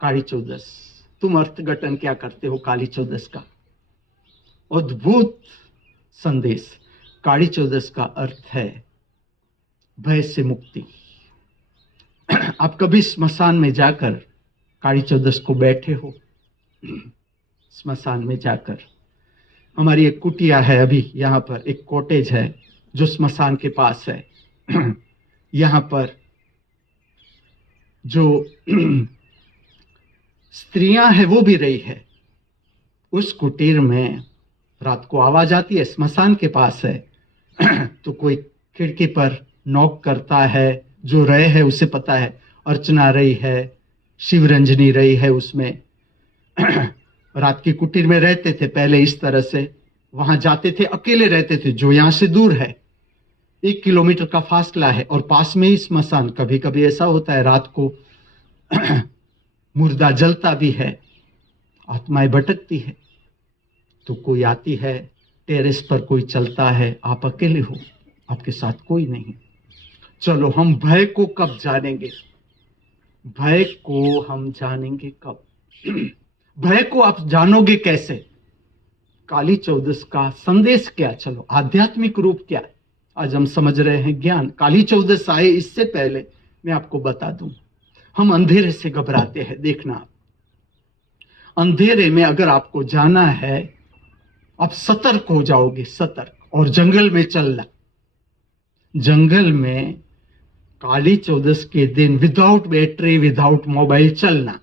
काली चौदस, तुम अर्थघटन क्या करते हो काली चौदस का? अद्भुत संदेश। काली चौदस का अर्थ है भय से मुक्ति। आप कभी स्मशान में जाकर काली चौदस को बैठे हो? स्मशान में जाकर, हमारी एक कुटिया है अभी यहाँ पर, एक कॉटेज है जो स्मशान के पास है। यहाँ पर जो स्त्रियां हैं वो भी रही है। उस कुटीर में रात को आवाज आती है, स्मशान के पास है, तो कोई खिड़की पर नॉक करता है। जो रहे है उसे पता है, अर्चना रही है, शिवरंजनी रही है उसमें। रात की कुटीर में रहते थे पहले इस तरह से, वहां जाते थे, अकेले रहते थे। जो यहां से दूर है, 1 किलोमीटर का फासला है और पास में ही स्मशान। कभी कभी ऐसा होता है रात को मुर्दा जलता भी है, आत्माएं भटकती है, तो कोई आती है, टेरेस पर कोई चलता है, आप अकेले हो, आपके साथ कोई नहीं। चलो, हम भय को कब जानेंगे? भय को हम जानेंगे कब? भय को आप जानोगे कैसे? काली चौदस का संदेश क्या? चलो, आध्यात्मिक रूप क्या? आज हम समझ रहे हैं ज्ञान। काली चौदस आए इससे पहले मैं आपको बता दूं, हम अंधेरे से घबराते हैं। देखना, अंधेरे में अगर आपको जाना है, आप सतर्क हो जाओगे, सतर्क। और जंगल में चलना, जंगल में काली चौदस के दिन विदाउट बैटरी, विदाउट मोबाइल चलना,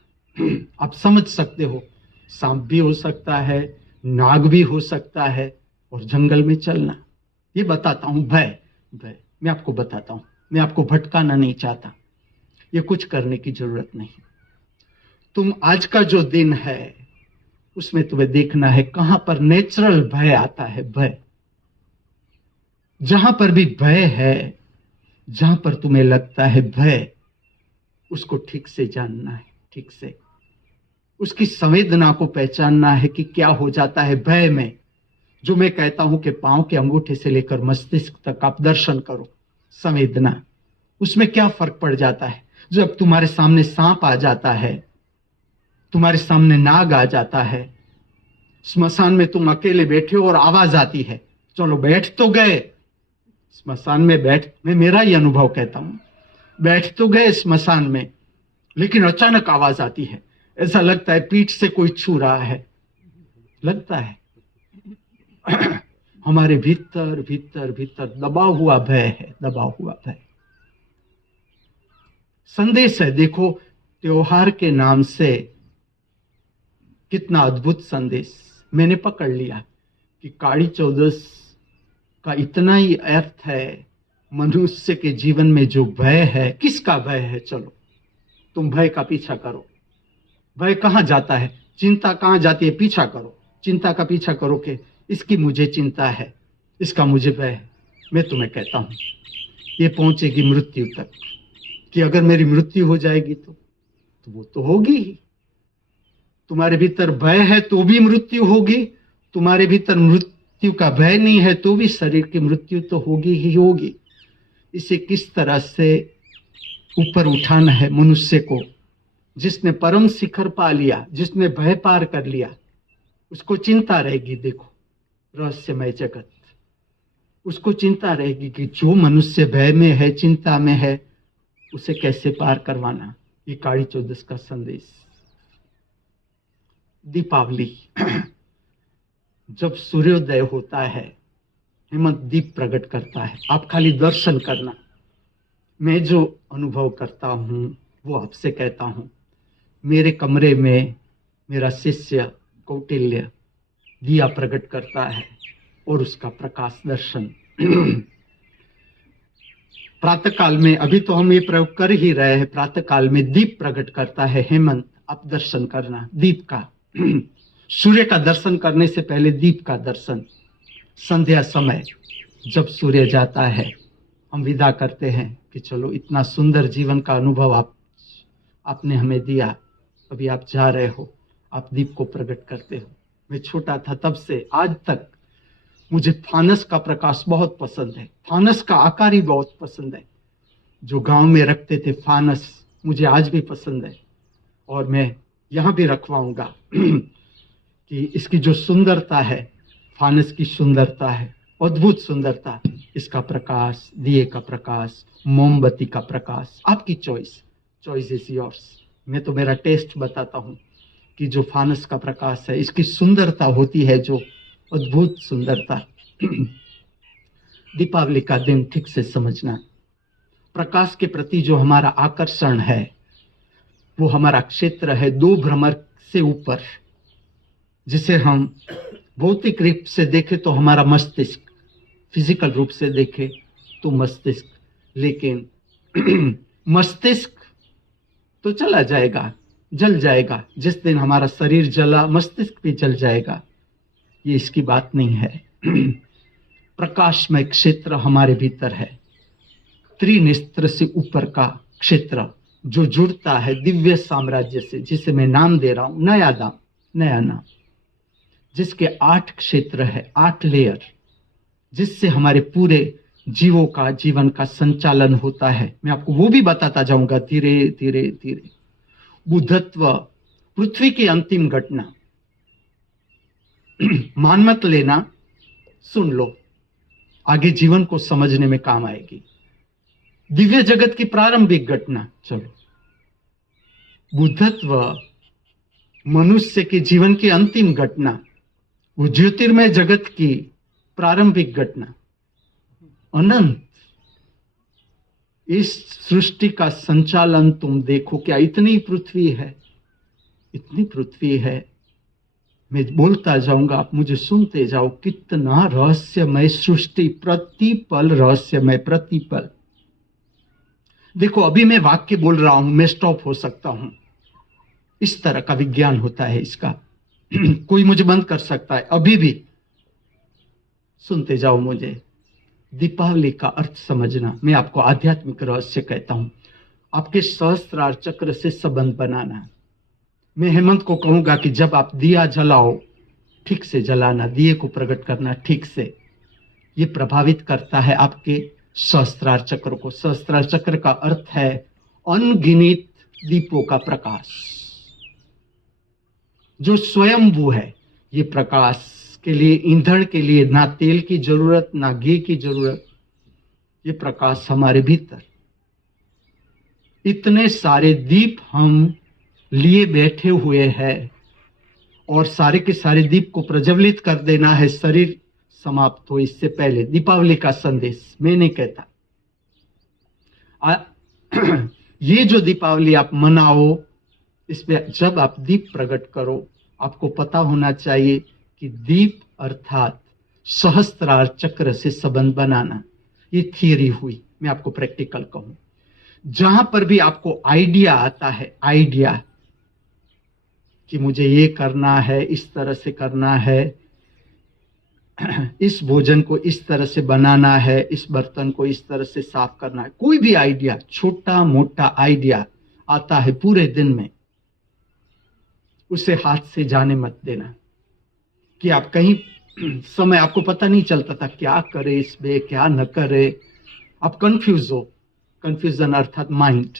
आप समझ सकते हो, सांप भी हो सकता है, नाग भी हो सकता है, और जंगल में चलना। ये बताता हूं, भय मैं आपको बताता हूं, मैं आपको भटकाना नहीं चाहता। ये कुछ करने की जरूरत नहीं। तुम आज का जो दिन है उसमें तुम्हें देखना है कहां पर नेचुरल भय आता है। भय, जहां पर भी भय है, जहां पर तुम्हें लगता है भय, उसको ठीक से जानना है, ठीक से उसकी संवेदना को पहचानना है कि क्या हो जाता है भय में। जो मैं कहता हूं कि पांव के अंगूठे से लेकर मस्तिष्क तक आप दर्शन करो, संवेदना, उसमें क्या फर्क पड़ जाता है। जब तुम्हारे सामने सांप आ जाता है, तुम्हारे सामने नाग आ जाता है, स्मशान में तुम अकेले बैठे हो और आवाज आती है, चलो बैठ तो गए स्मशान में, मैं मेरा ही अनुभव कहता हूं, बैठ तो गए स्मशान में, लेकिन अचानक आवाज आती है, ऐसा लगता है पीठ से कोई छू रहा है, लगता है हमारे भीतर भीतर भीतर दबा हुआ भय है, दबा हुआ भय। संदेश है, देखो त्योहार के नाम से कितना अद्भुत संदेश मैंने पकड़ लिया कि काली चौदस का इतना ही अर्थ है। मनुष्य के जीवन में जो भय है, किसका भय है? चलो तुम भय का पीछा करो। भय कहां जाता है? चिंता कहां जाती है? पीछा करो, चिंता का पीछा करो कि इसकी मुझे चिंता है, इसका मुझे भय है। मैं तुम्हें कहता हूं ये पहुंचेगी मृत्यु तक, कि अगर मेरी मृत्यु हो जाएगी तो वो तो होगी ही। तुम्हारे भीतर भय है तो भी मृत्यु होगी, तुम्हारे भीतर मृत्यु का भय नहीं है तो भी शरीर की मृत्यु तो होगी ही होगी। इसे किस तरह से ऊपर उठाना है मनुष्य को? जिसने परम शिखर पा लिया, जिसने भय पार कर लिया, उसको चिंता रहेगी। देखो रहस्यमय जगत, उसको चिंता रहेगी कि जो मनुष्य भय में है, चिंता में है, उसे कैसे पार करवाना। ये काली चौदस का संदेश। दीपावली जब सूर्योदय होता है, हेमंत दीप प्रकट करता है, आप खाली दर्शन करना। मैं जो अनुभव करता हूं वो आपसे कहता हूं। मेरे कमरे में मेरा शिष्य कौटिल्य दिया प्रकट करता है और उसका प्रकाश दर्शन प्रातः काल में, अभी तो हम ये प्रयोग कर ही रहे हैं, प्रातः काल में दीप प्रकट करता है हेमंत, आप दर्शन करना दीप का। सूर्य का दर्शन करने से पहले दीप का दर्शन। संध्या समय जब सूर्य जाता है, हम विदा करते हैं कि चलो इतना सुंदर जीवन का अनुभव आपने हमें दिया, अभी आप जा रहे हो, आप दीप को प्रकट करते हो। मैं छोटा था तब से आज तक मुझे फानस का प्रकाश बहुत पसंद है, फानस का आकार ही बहुत पसंद है। जो गांव में रखते थे फानस, मुझे आज भी पसंद है और मैं यहां भी रखवाऊंगा कि इसकी जो सुंदरता है, फानस की सुंदरता है, अद्भुत सुंदरता। इसका प्रकाश, दिए का प्रकाश, मोमबत्ती का प्रकाश, आपकी चॉइस इज योर्स। मैं तो मेरा टेस्ट बताता हूं कि जो फानस का प्रकाश है, इसकी सुंदरता होती है, जो अद्भुत सुंदरता। दीपावली का दिन ठीक से समझना। प्रकाश के प्रति जो हमारा आकर्षण है, वो हमारा क्षेत्र है 2 भ्रमर से ऊपर, जिसे हम भौतिक रूप से देखें तो हमारा मस्तिष्क, फिजिकल रूप से देखें तो मस्तिष्क, लेकिन मस्तिष्क तो चला जाएगा, जल जाएगा। जिस दिन हमारा शरीर जला, मस्तिष्क भी जल जाएगा। ये इसकी बात नहीं है। प्रकाशमय क्षेत्र हमारे भीतर है, त्रिनेत्र से ऊपर का क्षेत्र जो जुड़ता है दिव्य साम्राज्य से, जिसे मैं नाम दे रहा हूं, नया नाम, जिसके 8 क्षेत्र है, 8 लेयर, जिससे हमारे पूरे जीवों का, जीवन का संचालन होता है। मैं आपको वो भी बताता जाऊंगा धीरे धीरे धीरे। बुद्धत्व, पृथ्वी की अंतिम घटना, मान मत लेना, सुन लो, आगे जीवन को समझने में काम आएगी। दिव्य जगत की प्रारंभिक घटना, चलो बुद्धत्व, मनुष्य के जीवन की अंतिम घटना, वो ज्योतिर्मय जगत की प्रारंभिक घटना, अनंत। इस सृष्टि का संचालन तुम देखो, क्या इतनी पृथ्वी है, इतनी पृथ्वी है। मैं बोलता जाऊंगा, आप मुझे सुनते जाओ। कितना रहस्यमय सृष्टि, प्रतिपल रहस्यमय, प्रतिपल। देखो अभी मैं वाक्य बोल रहा हूं, मैं स्टॉप हो सकता हूं, इस तरह का विज्ञान होता है इसका। कोई मुझे बंद कर सकता है, अभी भी सुनते जाओ मुझे। दीपावली का अर्थ समझना। मैं आपको आध्यात्मिक रहस्य कहता हूं, आपके सहस्त्रार चक्र से संबंध बनाना। मैं हेमंत को कहूंगा कि जब आप दिया जलाओ, ठीक से जलाना, दिए को प्रकट करना ठीक से। ये प्रभावित करता है आपके सहस्त्रार चक्र को। सहस्त्रार चक्र का अर्थ है अनगिनत दीपों का प्रकाश, जो स्वयंभू है। ये प्रकाश के लिए, ईंधन के लिए ना तेल की जरूरत, ना घी की जरूरत। ये प्रकाश हमारे भीतर। इतने सारे दीप हम लिए बैठे हुए हैं और सारे के सारे दीप को प्रज्वलित कर देना है शरीर समाप्त हो इससे पहले। दीपावली का संदेश मैं नहीं कहता। ये जो दीपावली आप मनाओ, इसमें जब आप दीप प्रकट करो, आपको पता होना चाहिए कि दीप अर्थात सहस्त्रार चक्र से संबंध बनाना। ये थियरी हुई, मैं आपको प्रैक्टिकल कहूं। जहां पर भी आपको आइडिया आता है, आइडिया कि मुझे ये करना है, इस तरह से करना है, इस भोजन को इस तरह से बनाना है, इस बर्तन को इस तरह से साफ करना है, कोई भी आइडिया, छोटा मोटा आइडिया आता है पूरे दिन में, उसे हाथ से जाने मत देना। कि आप कहीं समय आपको पता नहीं चलता था क्या करे इसमें, क्या न करे, आप कंफ्यूज हो। कंफ्यूजन अर्थात माइंड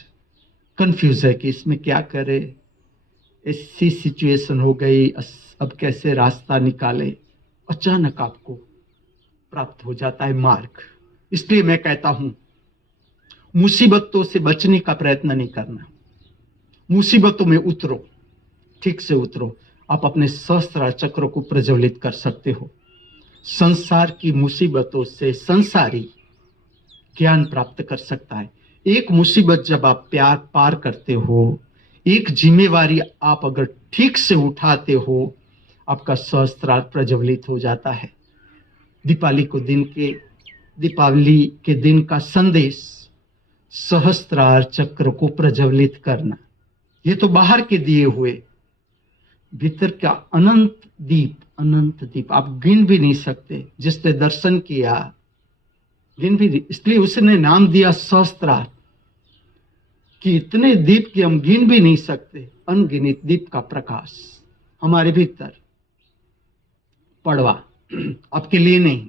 कंफ्यूज है कि इसमें क्या करे, ऐसी सिचुएशन हो गई, अब कैसे रास्ता निकाले। अचानक आपको प्राप्त हो जाता है मार्ग। इसलिए मैं कहता हूं, मुसीबतों से बचने का प्रयत्न नहीं करना, मुसीबतों में उतरो, ठीक से उतरो। आप अपने सहस्त्रार चक्र को प्रज्वलित कर सकते हो। संसार की मुसीबतों से संसारी ज्ञान प्राप्त कर सकता है। एक मुसीबत जब आप प्यार पार करते हो, एक जिम्मेवारी आप अगर ठीक से उठाते हो, आपका सहस्त्रार प्रज्वलित हो जाता है। दीपावली के दिन का संदेश सहस्त्रार चक्र को प्रज्वलित करना। ये तो बाहर के दिए हुए, भीतर का अनंत दीप आप गिन भी नहीं सकते। जिसने दर्शन किया गिन भी नहीं, इसलिए उसने नाम दिया सहस्त्रार, कि इतने दीप की हम गिन भी नहीं सकते। अनगिनित दीप का प्रकाश हमारे भीतर। पड़वा आपके लिए नहीं,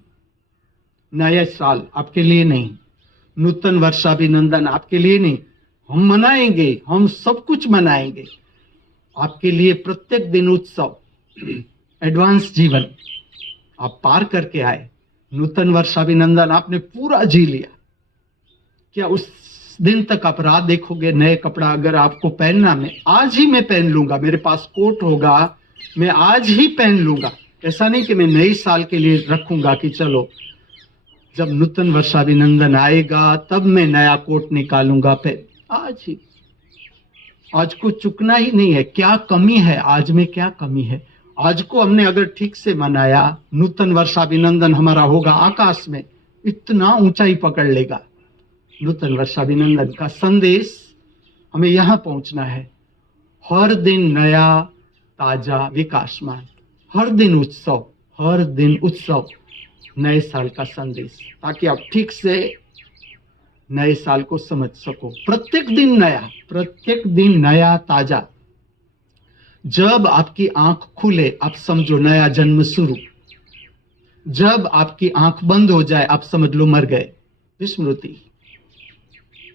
नया साल आपके लिए नहीं, नूतन वर्षाभिनंदन आपके लिए नहीं। हम मनाएंगे, हम सब कुछ मनाएंगे आपके लिए। प्रत्येक दिन उत्सव, एडवांस जीवन आप पार करके आए। नूतन वर्षाभिनंदन आपने पूरा जी लिया। क्या उस दिन तक आप राह देखोगे? नए कपड़ा अगर आपको पहनना, मैं आज ही मैं पहन लूंगा, मेरे पास कोट होगा, मैं आज ही पहन लूंगा। ऐसा नहीं कि मैं नई साल के लिए रखूंगा कि चलो जब नूतन वर्षाभिनंदन आएगा तब मैं नया कोट निकालूंगा। फिर आज ही, आज को चुकना ही नहीं है। क्या कमी है आज में, क्या कमी है? आज को हमने अगर ठीक से मनाया, नूतन वर्षाभिनंदन हमारा होगा आकाश में, इतना ऊंचाई पकड़ लेगा। नूतन वर्षाभिनंदन का संदेश हमें यहां पहुंचना है। हर दिन नया ताजा विकासमान, हर दिन उत्सव, हर दिन उत्सव, नए साल का संदेश, ताकि आप ठीक से नए साल को समझ सको। प्रत्येक दिन नया ताजा। जब आपकी आंख खुले, आप समझो नया जन्म शुरू। जब आपकी आंख बंद हो जाए, आप समझ लो मर गए। विस्मृति,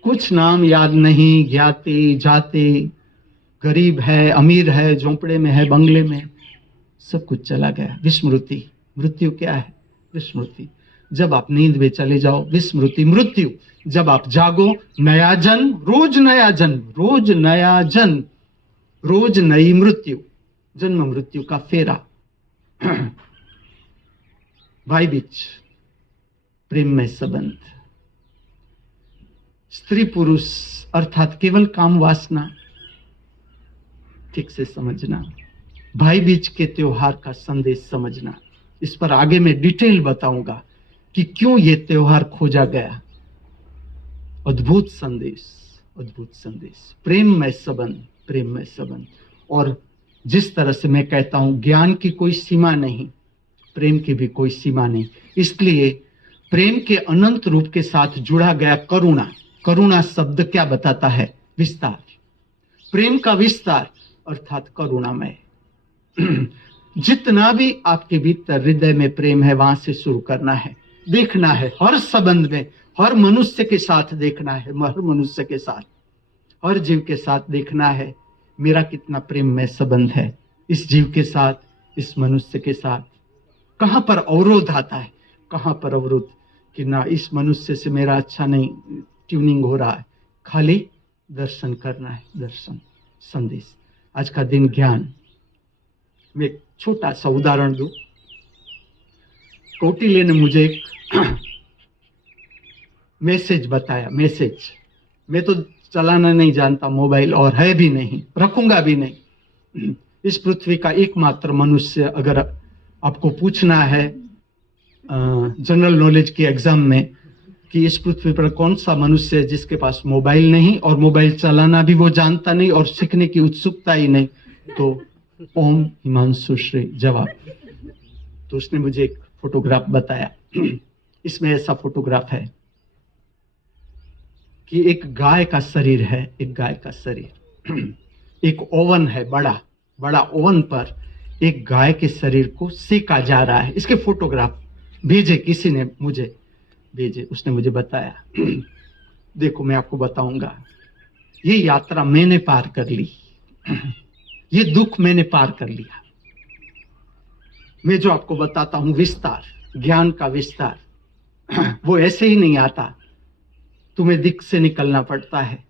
कुछ नाम याद नहीं, ज्ञाते जाते, गरीब है, अमीर है, झोंपड़े में है, बंगले में, सब कुछ चला गया। विस्मृति। मृत्यु क्या है? विस्मृति। जब आप नींद में चले जाओ, विस्मृति मृत्यु। जब आप जागो, नया जन्म, रोज नया जन्म, रोज नया जन्म, रोज नई मृत्यु, जन्म मृत्यु का फेरा। भाई बीच प्रेम में संबंध, स्त्री पुरुष अर्थात केवल काम वासना, ठीक से समझना। भाई बीच के त्योहार का संदेश समझना। इस पर आगे मैं डिटेल बताऊंगा कि क्यों ये त्योहार खोजा गया। अद्भुत संदेश, अद्भुत संदेश। प्रेम में संबंध, प्रेम में संबंध। और जिस तरह से मैं कहता हूं, ज्ञान की कोई सीमा नहीं, प्रेम की भी कोई सीमा नहीं। इसलिए प्रेम के अनंत रूप के साथ जुड़ा गया करुणा। करुणा शब्द क्या बताता है? विस्तार। प्रेम का विस्तार अर्थात करुणामय। जितना भी आपके भीतर हृदय में प्रेम है, वहां से शुरू करना है। देखना है हर संबंध में, हर मनुष्य के साथ देखना है, हर मनुष्य के साथ, हर जीव के साथ देखना है, मेरा कितना प्रेम में संबंध है इस जीव के साथ, इस मनुष्य के साथ। कहाँ पर अवरोध आता है, कहाँ पर अवरोध कि ना इस मनुष्य से मेरा अच्छा नहीं ट्यूनिंग हो रहा है। खाली दर्शन करना है, दर्शन संदेश। आज का दिन ज्ञान। मैं एक छोटा सा उदाहरण दूं। कौटिल्य ने मुझे एक मैसेज बताया। मैसेज, मैं तो चलाना नहीं जानता मोबाइल, और है भी नहीं, रखूंगा भी नहीं। इस पृथ्वी का एकमात्र मनुष्य, अगर आपको पूछना है जनरल नॉलेज की एग्जाम में कि इस पृथ्वी पर कौन सा मनुष्य है जिसके पास मोबाइल नहीं और मोबाइल चलाना भी वो जानता नहीं और सीखने की उत्सुकता ही नहीं, तो ओम हिमांशु श्री जवाब। तो उसने मुझे एक फोटोग्राफ बताया। इसमें ऐसा फोटोग्राफ है कि एक गाय का शरीर है, एक गाय का शरीर। एक ओवन है, बड़ा बड़ा ओवन पर एक गाय के शरीर को सेका जा रहा है। इसके फोटोग्राफ भेजे, किसी ने मुझे भेजे, उसने मुझे बताया। देखो मैं आपको बताऊंगा, ये यात्रा मैंने पार कर ली, ये दुख मैंने पार कर लिया। मैं जो आपको बताता हूं विस्तार, ज्ञान का विस्तार, वो ऐसे ही नहीं आता, तुम्हें दिख से निकलना पड़ता है।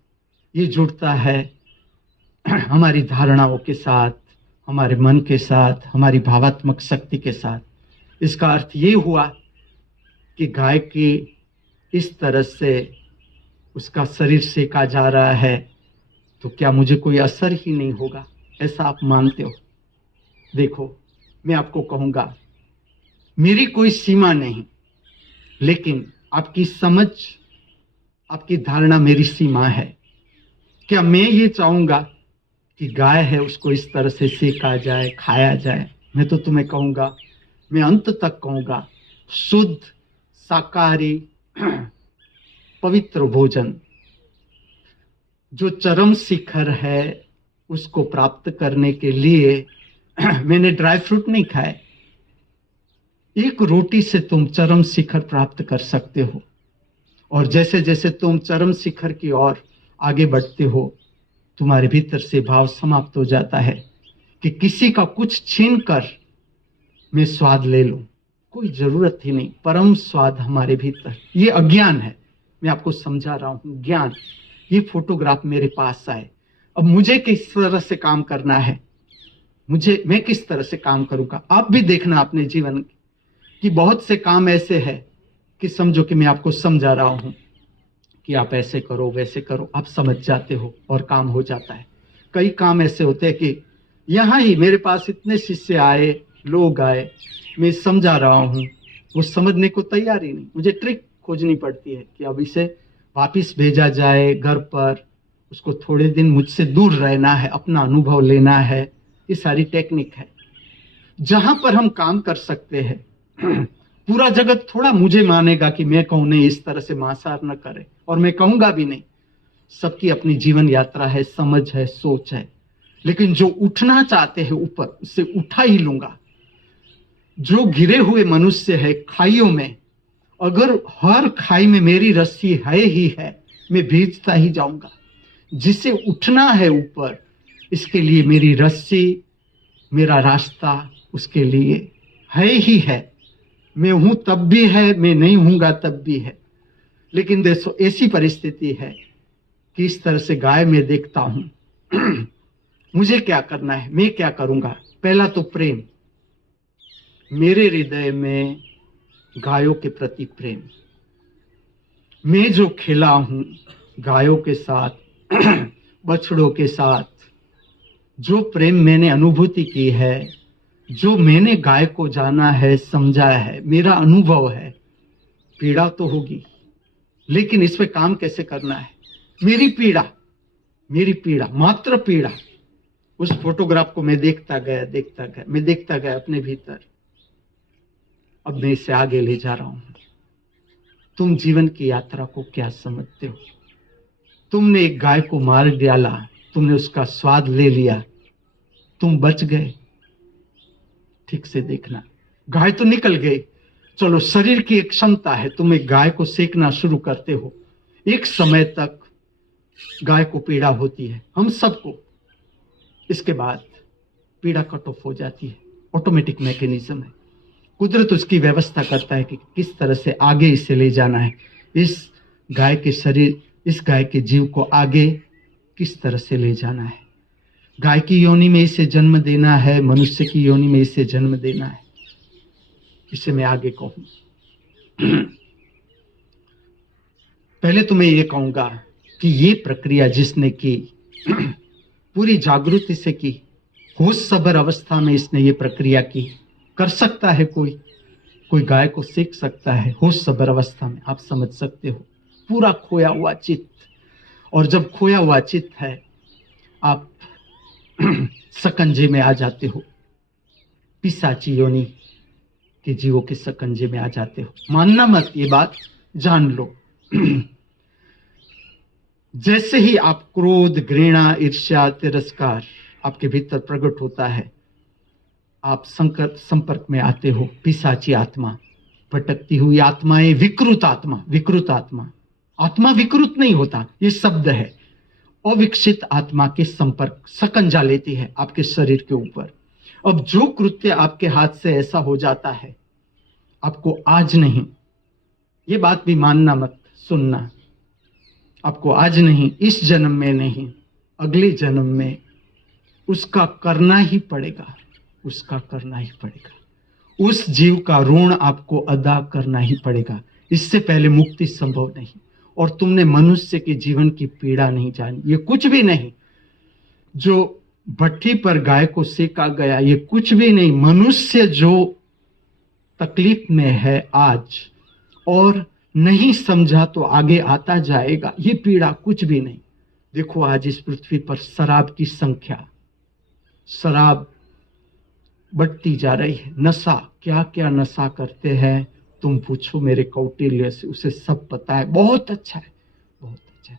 ये जुड़ता है हमारी धारणाओं के साथ, हमारे मन के साथ, हमारी भावात्मक शक्ति के साथ। इसका अर्थ ये हुआ कि गाय की इस तरह से उसका शरीर सेका जा रहा है, तो क्या मुझे कोई असर ही नहीं होगा, ऐसा आप मानते हो? देखो मैं आपको कहूंगा, मेरी कोई सीमा नहीं, लेकिन आपकी समझ, आपकी धारणा मेरी सीमा है। क्या मैं ये चाहूंगा कि गाय है उसको इस तरह से सेका जाए, खाया जाए? मैं तो तुम्हें कहूंगा, मैं अंत तक कहूंगा, शुद्ध शाकाहारी पवित्र भोजन जो चरम शिखर है उसको प्राप्त करने के लिए मैंने ड्राई फ्रूट नहीं खाए। एक रोटी से तुम चरम शिखर प्राप्त कर सकते हो, और जैसे जैसे तुम चरम शिखर की ओर आगे बढ़ते हो, तुम्हारे भीतर से भाव समाप्त हो जाता है कि किसी का कुछ छीन कर मैं स्वाद ले लूं, कोई जरूरत ही नहीं। परम स्वाद हमारे भीतर, ये अज्ञान है। मैं आपको समझा रहा हूं, ज्ञान। ये फोटोग्राफ मेरे पास आए, अब मुझे किस तरह से काम करना है, मैं किस तरह से काम करूंगा। आप भी देखना अपने जीवन कि बहुत से काम ऐसे हैं कि समझो कि मैं आपको समझा रहा हूं कि आप ऐसे करो वैसे करो, आप समझ जाते हो और काम हो जाता है। कई काम ऐसे होते हैं कि यहाँ ही मेरे पास इतने शिष्य आए, लोग आए, मैं समझा रहा हूं, वो समझने को तैयार ही नहीं। मुझे ट्रिक खोजनी पड़ती है कि अब इसे वापिस भेजा जाए घर पर, उसको थोड़े दिन मुझसे दूर रहना है, अपना अनुभव लेना है। ये सारी टेक्निक है। जहां पर हम काम कर सकते हैं, पूरा जगत थोड़ा मुझे मानेगा कि मैं कहूं नहीं इस तरह से मांसाहार न करे, और मैं कहूंगा भी नहीं। सबकी अपनी जीवन यात्रा है, समझ है, सोच है। लेकिन जो उठना चाहते हैं ऊपर, उससे उठा ही लूंगा। जो घिरे हुए मनुष्य है खाइयों में, अगर हर खाई में मेरी रस्सी है ही है, मैं भेजता ही जाऊंगा। जिसे उठना है ऊपर, इसके लिए मेरी रस्सी, मेरा रास्ता उसके लिए है ही है। मैं हूं तब भी है, मैं नहीं हूंगा तब भी है। लेकिन देखो ऐसी परिस्थिति है कि इस तरह से गाय में देखता हूं। मुझे क्या करना है, मैं क्या करूंगा? पहला तो प्रेम, मेरे हृदय में गायों के प्रति प्रेम। मैं जो खेला हूं गायों के साथ, बछड़ों के साथ, जो प्रेम मैंने अनुभूति की है, जो मैंने गाय को जाना है, समझा है, मेरा अनुभव है। पीड़ा तो होगी, लेकिन इस पे काम कैसे करना है? मेरी पीड़ा, मात्र पीड़ा। उस फोटोग्राफ को मैं देखता गया, मैं देखता गया अपने भीतर। अब मैं इसे आगे ले जा रहा हूं। तुम जीवन की यात्रा को क्या समझते हो? तुमने एक गाय को मार डाला, तुमने उसका स्वाद ले लिया, तुम बच गए। ठीक से देखना, गाय तो निकल गई। चलो, शरीर की एक क्षमता है, तुम एक गाय को सेकना शुरू करते हो। एक समय तक गाय को पीड़ा होती है, हम सबको। इसके बाद पीड़ा कट ऑफ हो जाती है। ऑटोमेटिक मैकेनिज्म है। कुदरत उसकी व्यवस्था करता है कि किस तरह से आगे इसे ले जाना है, इस गाय के शरीर, इस गाय के जीव को आगे किस तरह से ले जाना है। गाय की योनि में इसे जन्म देना है, मनुष्य की योनि में इसे जन्म देना है, इसे मैं आगे कहूं। पहले तो मैं ये कहूंगा कि ये प्रक्रिया जिसने की पूरी जागृति से की, होश सबर अवस्था में इसने ये प्रक्रिया की। कर सकता है कोई गाय को सीख सकता है होश सबर अवस्था में, आप समझ सकते हो, पूरा खोया हुआ चित्त। और जब खोया हुआ चित्त है, आप सकंजे में आ जाते हो, पिशाची योनि के जीवों के सकंजे में आ जाते हो। मानना मत, ये बात जान लो। जैसे ही आप क्रोध, घृणा, ईर्ष्या, तिरस्कार आपके भीतर प्रकट होता है, आप संपर्क में आते हो पिशाची आत्मा, भटकती हुई आत्माएं, विकृत आत्मा। आत्मा विकृत नहीं होता, ये शब्द है। अविकसित आत्मा के संपर्क, सकंजा लेती है आपके शरीर के ऊपर। अब जो कृत्य आपके हाथ से ऐसा हो जाता है, आपको आज नहीं, ये बात भी मानना मत, सुनना, आपको आज नहीं, इस जन्म में नहीं, अगले जन्म में उसका करना ही पड़ेगा, उस जीव का ऋण आपको अदा करना ही पड़ेगा। इससे पहले मुक्ति संभव नहीं। और तुमने मनुष्य के जीवन की पीड़ा नहीं जानी, ये कुछ भी नहीं। जो भट्ठी पर गाय को सेका गया, ये कुछ भी नहीं। मनुष्य जो तकलीफ में है आज, और नहीं समझा तो आगे आता जाएगा, ये पीड़ा कुछ भी नहीं। देखो आज इस पृथ्वी पर शराब की संख्या, शराब बढ़ती जा रही है। नशा, क्या क्या नशा करते हैं तुम पूछो मेरे कौटिल्य से, उसे सब पता है। बहुत अच्छा है,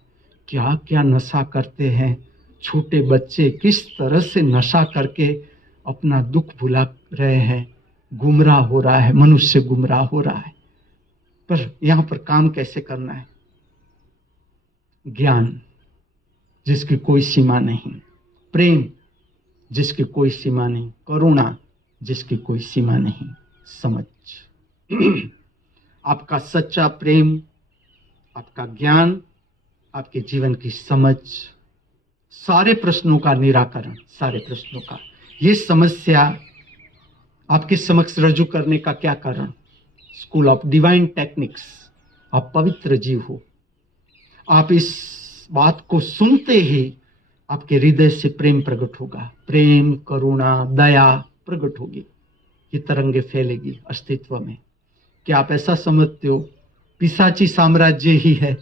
क्या क्या नशा करते हैं छोटे बच्चे, किस तरह से नशा करके अपना दुख भुला रहे हैं। गुमराह हो रहा है मनुष्य, गुमराह हो रहा है। पर यहां पर काम कैसे करना है? ज्ञान जिसकी कोई सीमा नहीं, प्रेम जिसकी कोई सीमा नहीं, करुणा जिसकी कोई सीमा नहीं, समझ। आपका सच्चा प्रेम, आपका ज्ञान, आपके जीवन की समझ, सारे प्रश्नों का निराकरण, सारे प्रश्नों का। ये समस्या आपके समक्ष रजू करने का क्या कारण? School of divine techniques. आप पवित्र जीव हो। आप इस बात को सुनते ही आपके हृदय से प्रेम प्रकट होगा, प्रेम, करुणा, दया प्रकट होगी। ये तरंगे फैलेगी अस्तित्व में। क्या आप ऐसा समझते हो पिशाची साम्राज्य ही है,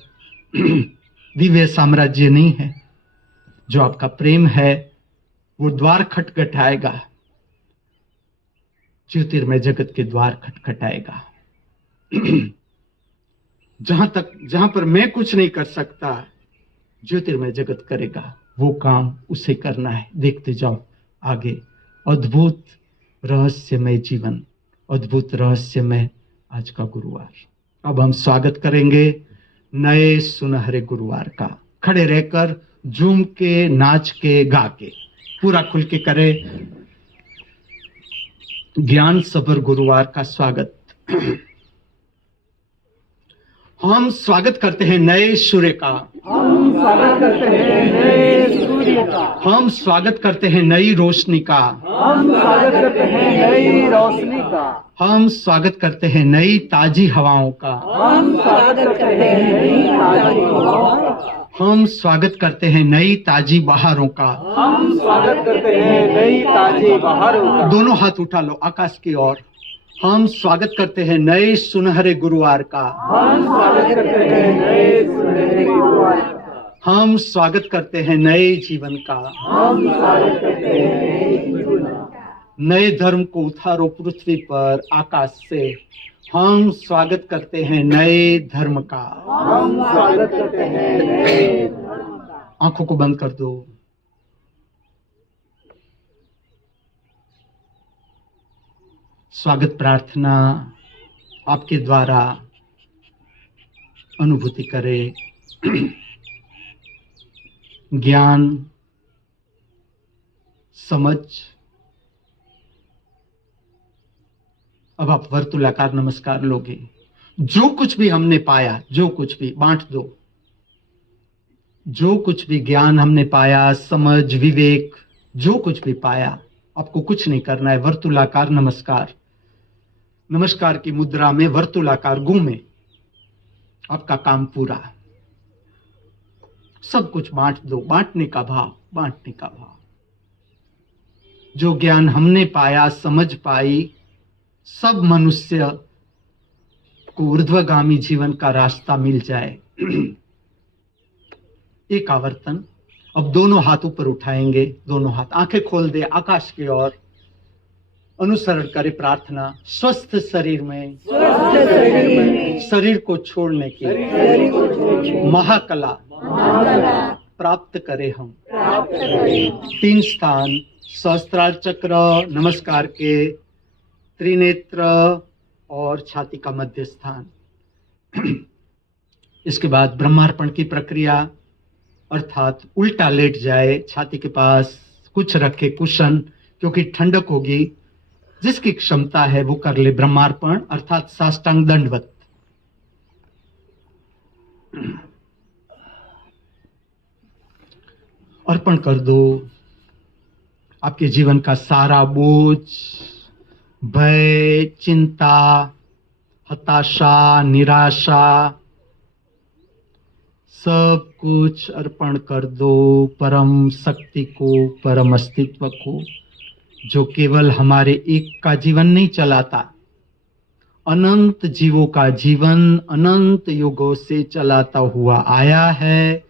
दिव्य साम्राज्य नहीं है? जो आपका प्रेम है वो द्वार खटखटाएगा, ज्योतिर्मय जगत के द्वार खटखटाएगा। जहां पर मैं कुछ नहीं कर सकता, ज्योतिर्मय जगत करेगा। वो काम उसे करना है। देखते जाओ आगे। अद्भुत रहस्यमय जीवन, अद्भुत रहस्यमय आज का गुरुवार। अब हम स्वागत करेंगे नए सुनहरे गुरुवार का। खड़े रहकर, झूम के, नाच के, गा के, पूरा खुल के करें ज्ञान सबर गुरुवार का स्वागत। हम स्वागत करते हैं नए सूर्य का, हम स्वागत करते हैं नए सूर्य का, हम स्वागत करते हैं नई रोशनी का, हम स्वागत करते हैं नई रोशनी का, हम स्वागत करते हैं नई ताजी हवाओं का, हम स्वागत करते हैं नई ताजी हवाओं का, हम स्वागत करते हैं नई ताजी बहारों का, हम स्वागत करते हैं नई ताजी बहारों का। दोनों हाथ उठा लो आकाश की ओर। हम स्वागत करते हैं नए सुनहरे गुरुवार का, हम स्वागत करते हैं नए सुनहरे गुरुवार का, हम स्वागत करते हैं नए जीवन का, हम स्वागत करते हैं नए जीवन का। नए धर्म को उतारो पृथ्वी पर आकाश से। हम स्वागत करते हैं नए धर्म का, हम स्वागत करते हैं नए धर्म का। आंखों को बंद कर दो। स्वागत प्रार्थना आपके द्वारा अनुभूति करे। ज्ञान, समझ, अब आप वर्तुलाकार नमस्कार लोगे। जो कुछ भी हमने पाया, जो कुछ भी बांट दो। जो कुछ भी ज्ञान हमने पाया, समझ, विवेक, जो कुछ भी पाया, आपको कुछ नहीं करना है। वर्तुलाकार नमस्कार, नमस्कार की मुद्रा में वर्तुलाकार घूमे, आपका काम पूरा। सब कुछ बांट दो, बांटने का भाव, बांटने का भाव। जो ज्ञान हमने पाया, समझ पाई, सब मनुष्य को ऊर्ध्वगामी जीवन का रास्ता मिल जाए। एक आवर्तन। अब दोनों हाथ ऊपर उठाएंगे, दोनों हाथ, आंखें खोल दे आकाश की ओर, अनुसरण करे प्रार्थना। स्वस्थ शरीर में शरीर को छोड़ने की महाकला प्राप्त करे हम। 3 स्थान सहस्त्रार चक्र, नमस्कार के त्रिनेत्र और छाती का मध्य स्थान। इसके बाद ब्रह्मार्पण की प्रक्रिया, अर्थात उल्टा लेट जाए, छाती के पास कुछ रखे कुशन, क्योंकि ठंडक होगी। जिसकी क्षमता है वो कर ले ब्रह्मार्पण, अर्थात साष्टांग दंडवत। अर्पण कर दो आपके जीवन का सारा बोझ, भय, चिंता, हताशा, निराशा, सब कुछ अर्पण कर दो परम शक्ति को, परम अस्तित्व को, जो केवल हमारे एक का जीवन नहीं चलाता, अनंत जीवों का जीवन अनंत युगों से चलाता हुआ आया है,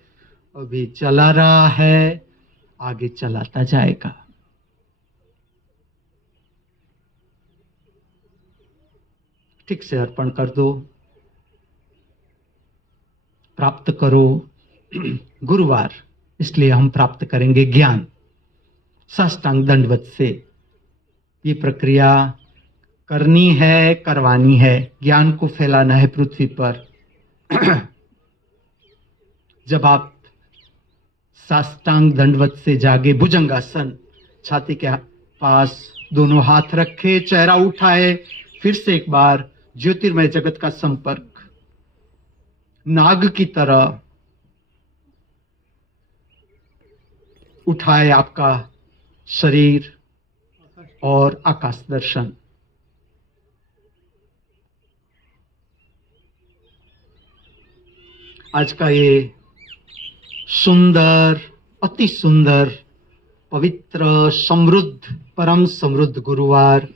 अभी चला रहा है, आगे चलाता जाएगा। ठीक से अर्पण कर दो, प्राप्त करो। गुरुवार, इसलिए हम प्राप्त करेंगे ज्ञान साष्टांग दंडवत से। ये प्रक्रिया करनी है, करवानी है, ज्ञान को फैलाना है पृथ्वी पर। जब आप साष्टांग दंडवत से जागे, भुजंगासन, छाती के पास दोनों हाथ रखे, चेहरा उठाए, फिर से एक बार ज्योतिर्मय जगत का संपर्क, नाग की तरह उठाए आपका शरीर और आकाश दर्शन। आज का ये सुंदर, अति सुंदर, पवित्र, समृद्ध, परम समृद्ध गुरुवार,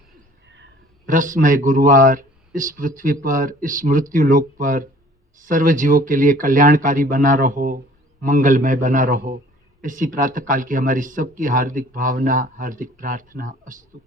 रसमय गुरुवार इस पृथ्वी पर, इस मृत्यु लोक पर सर्व जीवों के लिए कल्याणकारी बना रहो, मंगलमय बना रहो। इसी प्रातः काल की हमारी सबकी हार्दिक भावना, हार्दिक प्रार्थना अस्तु।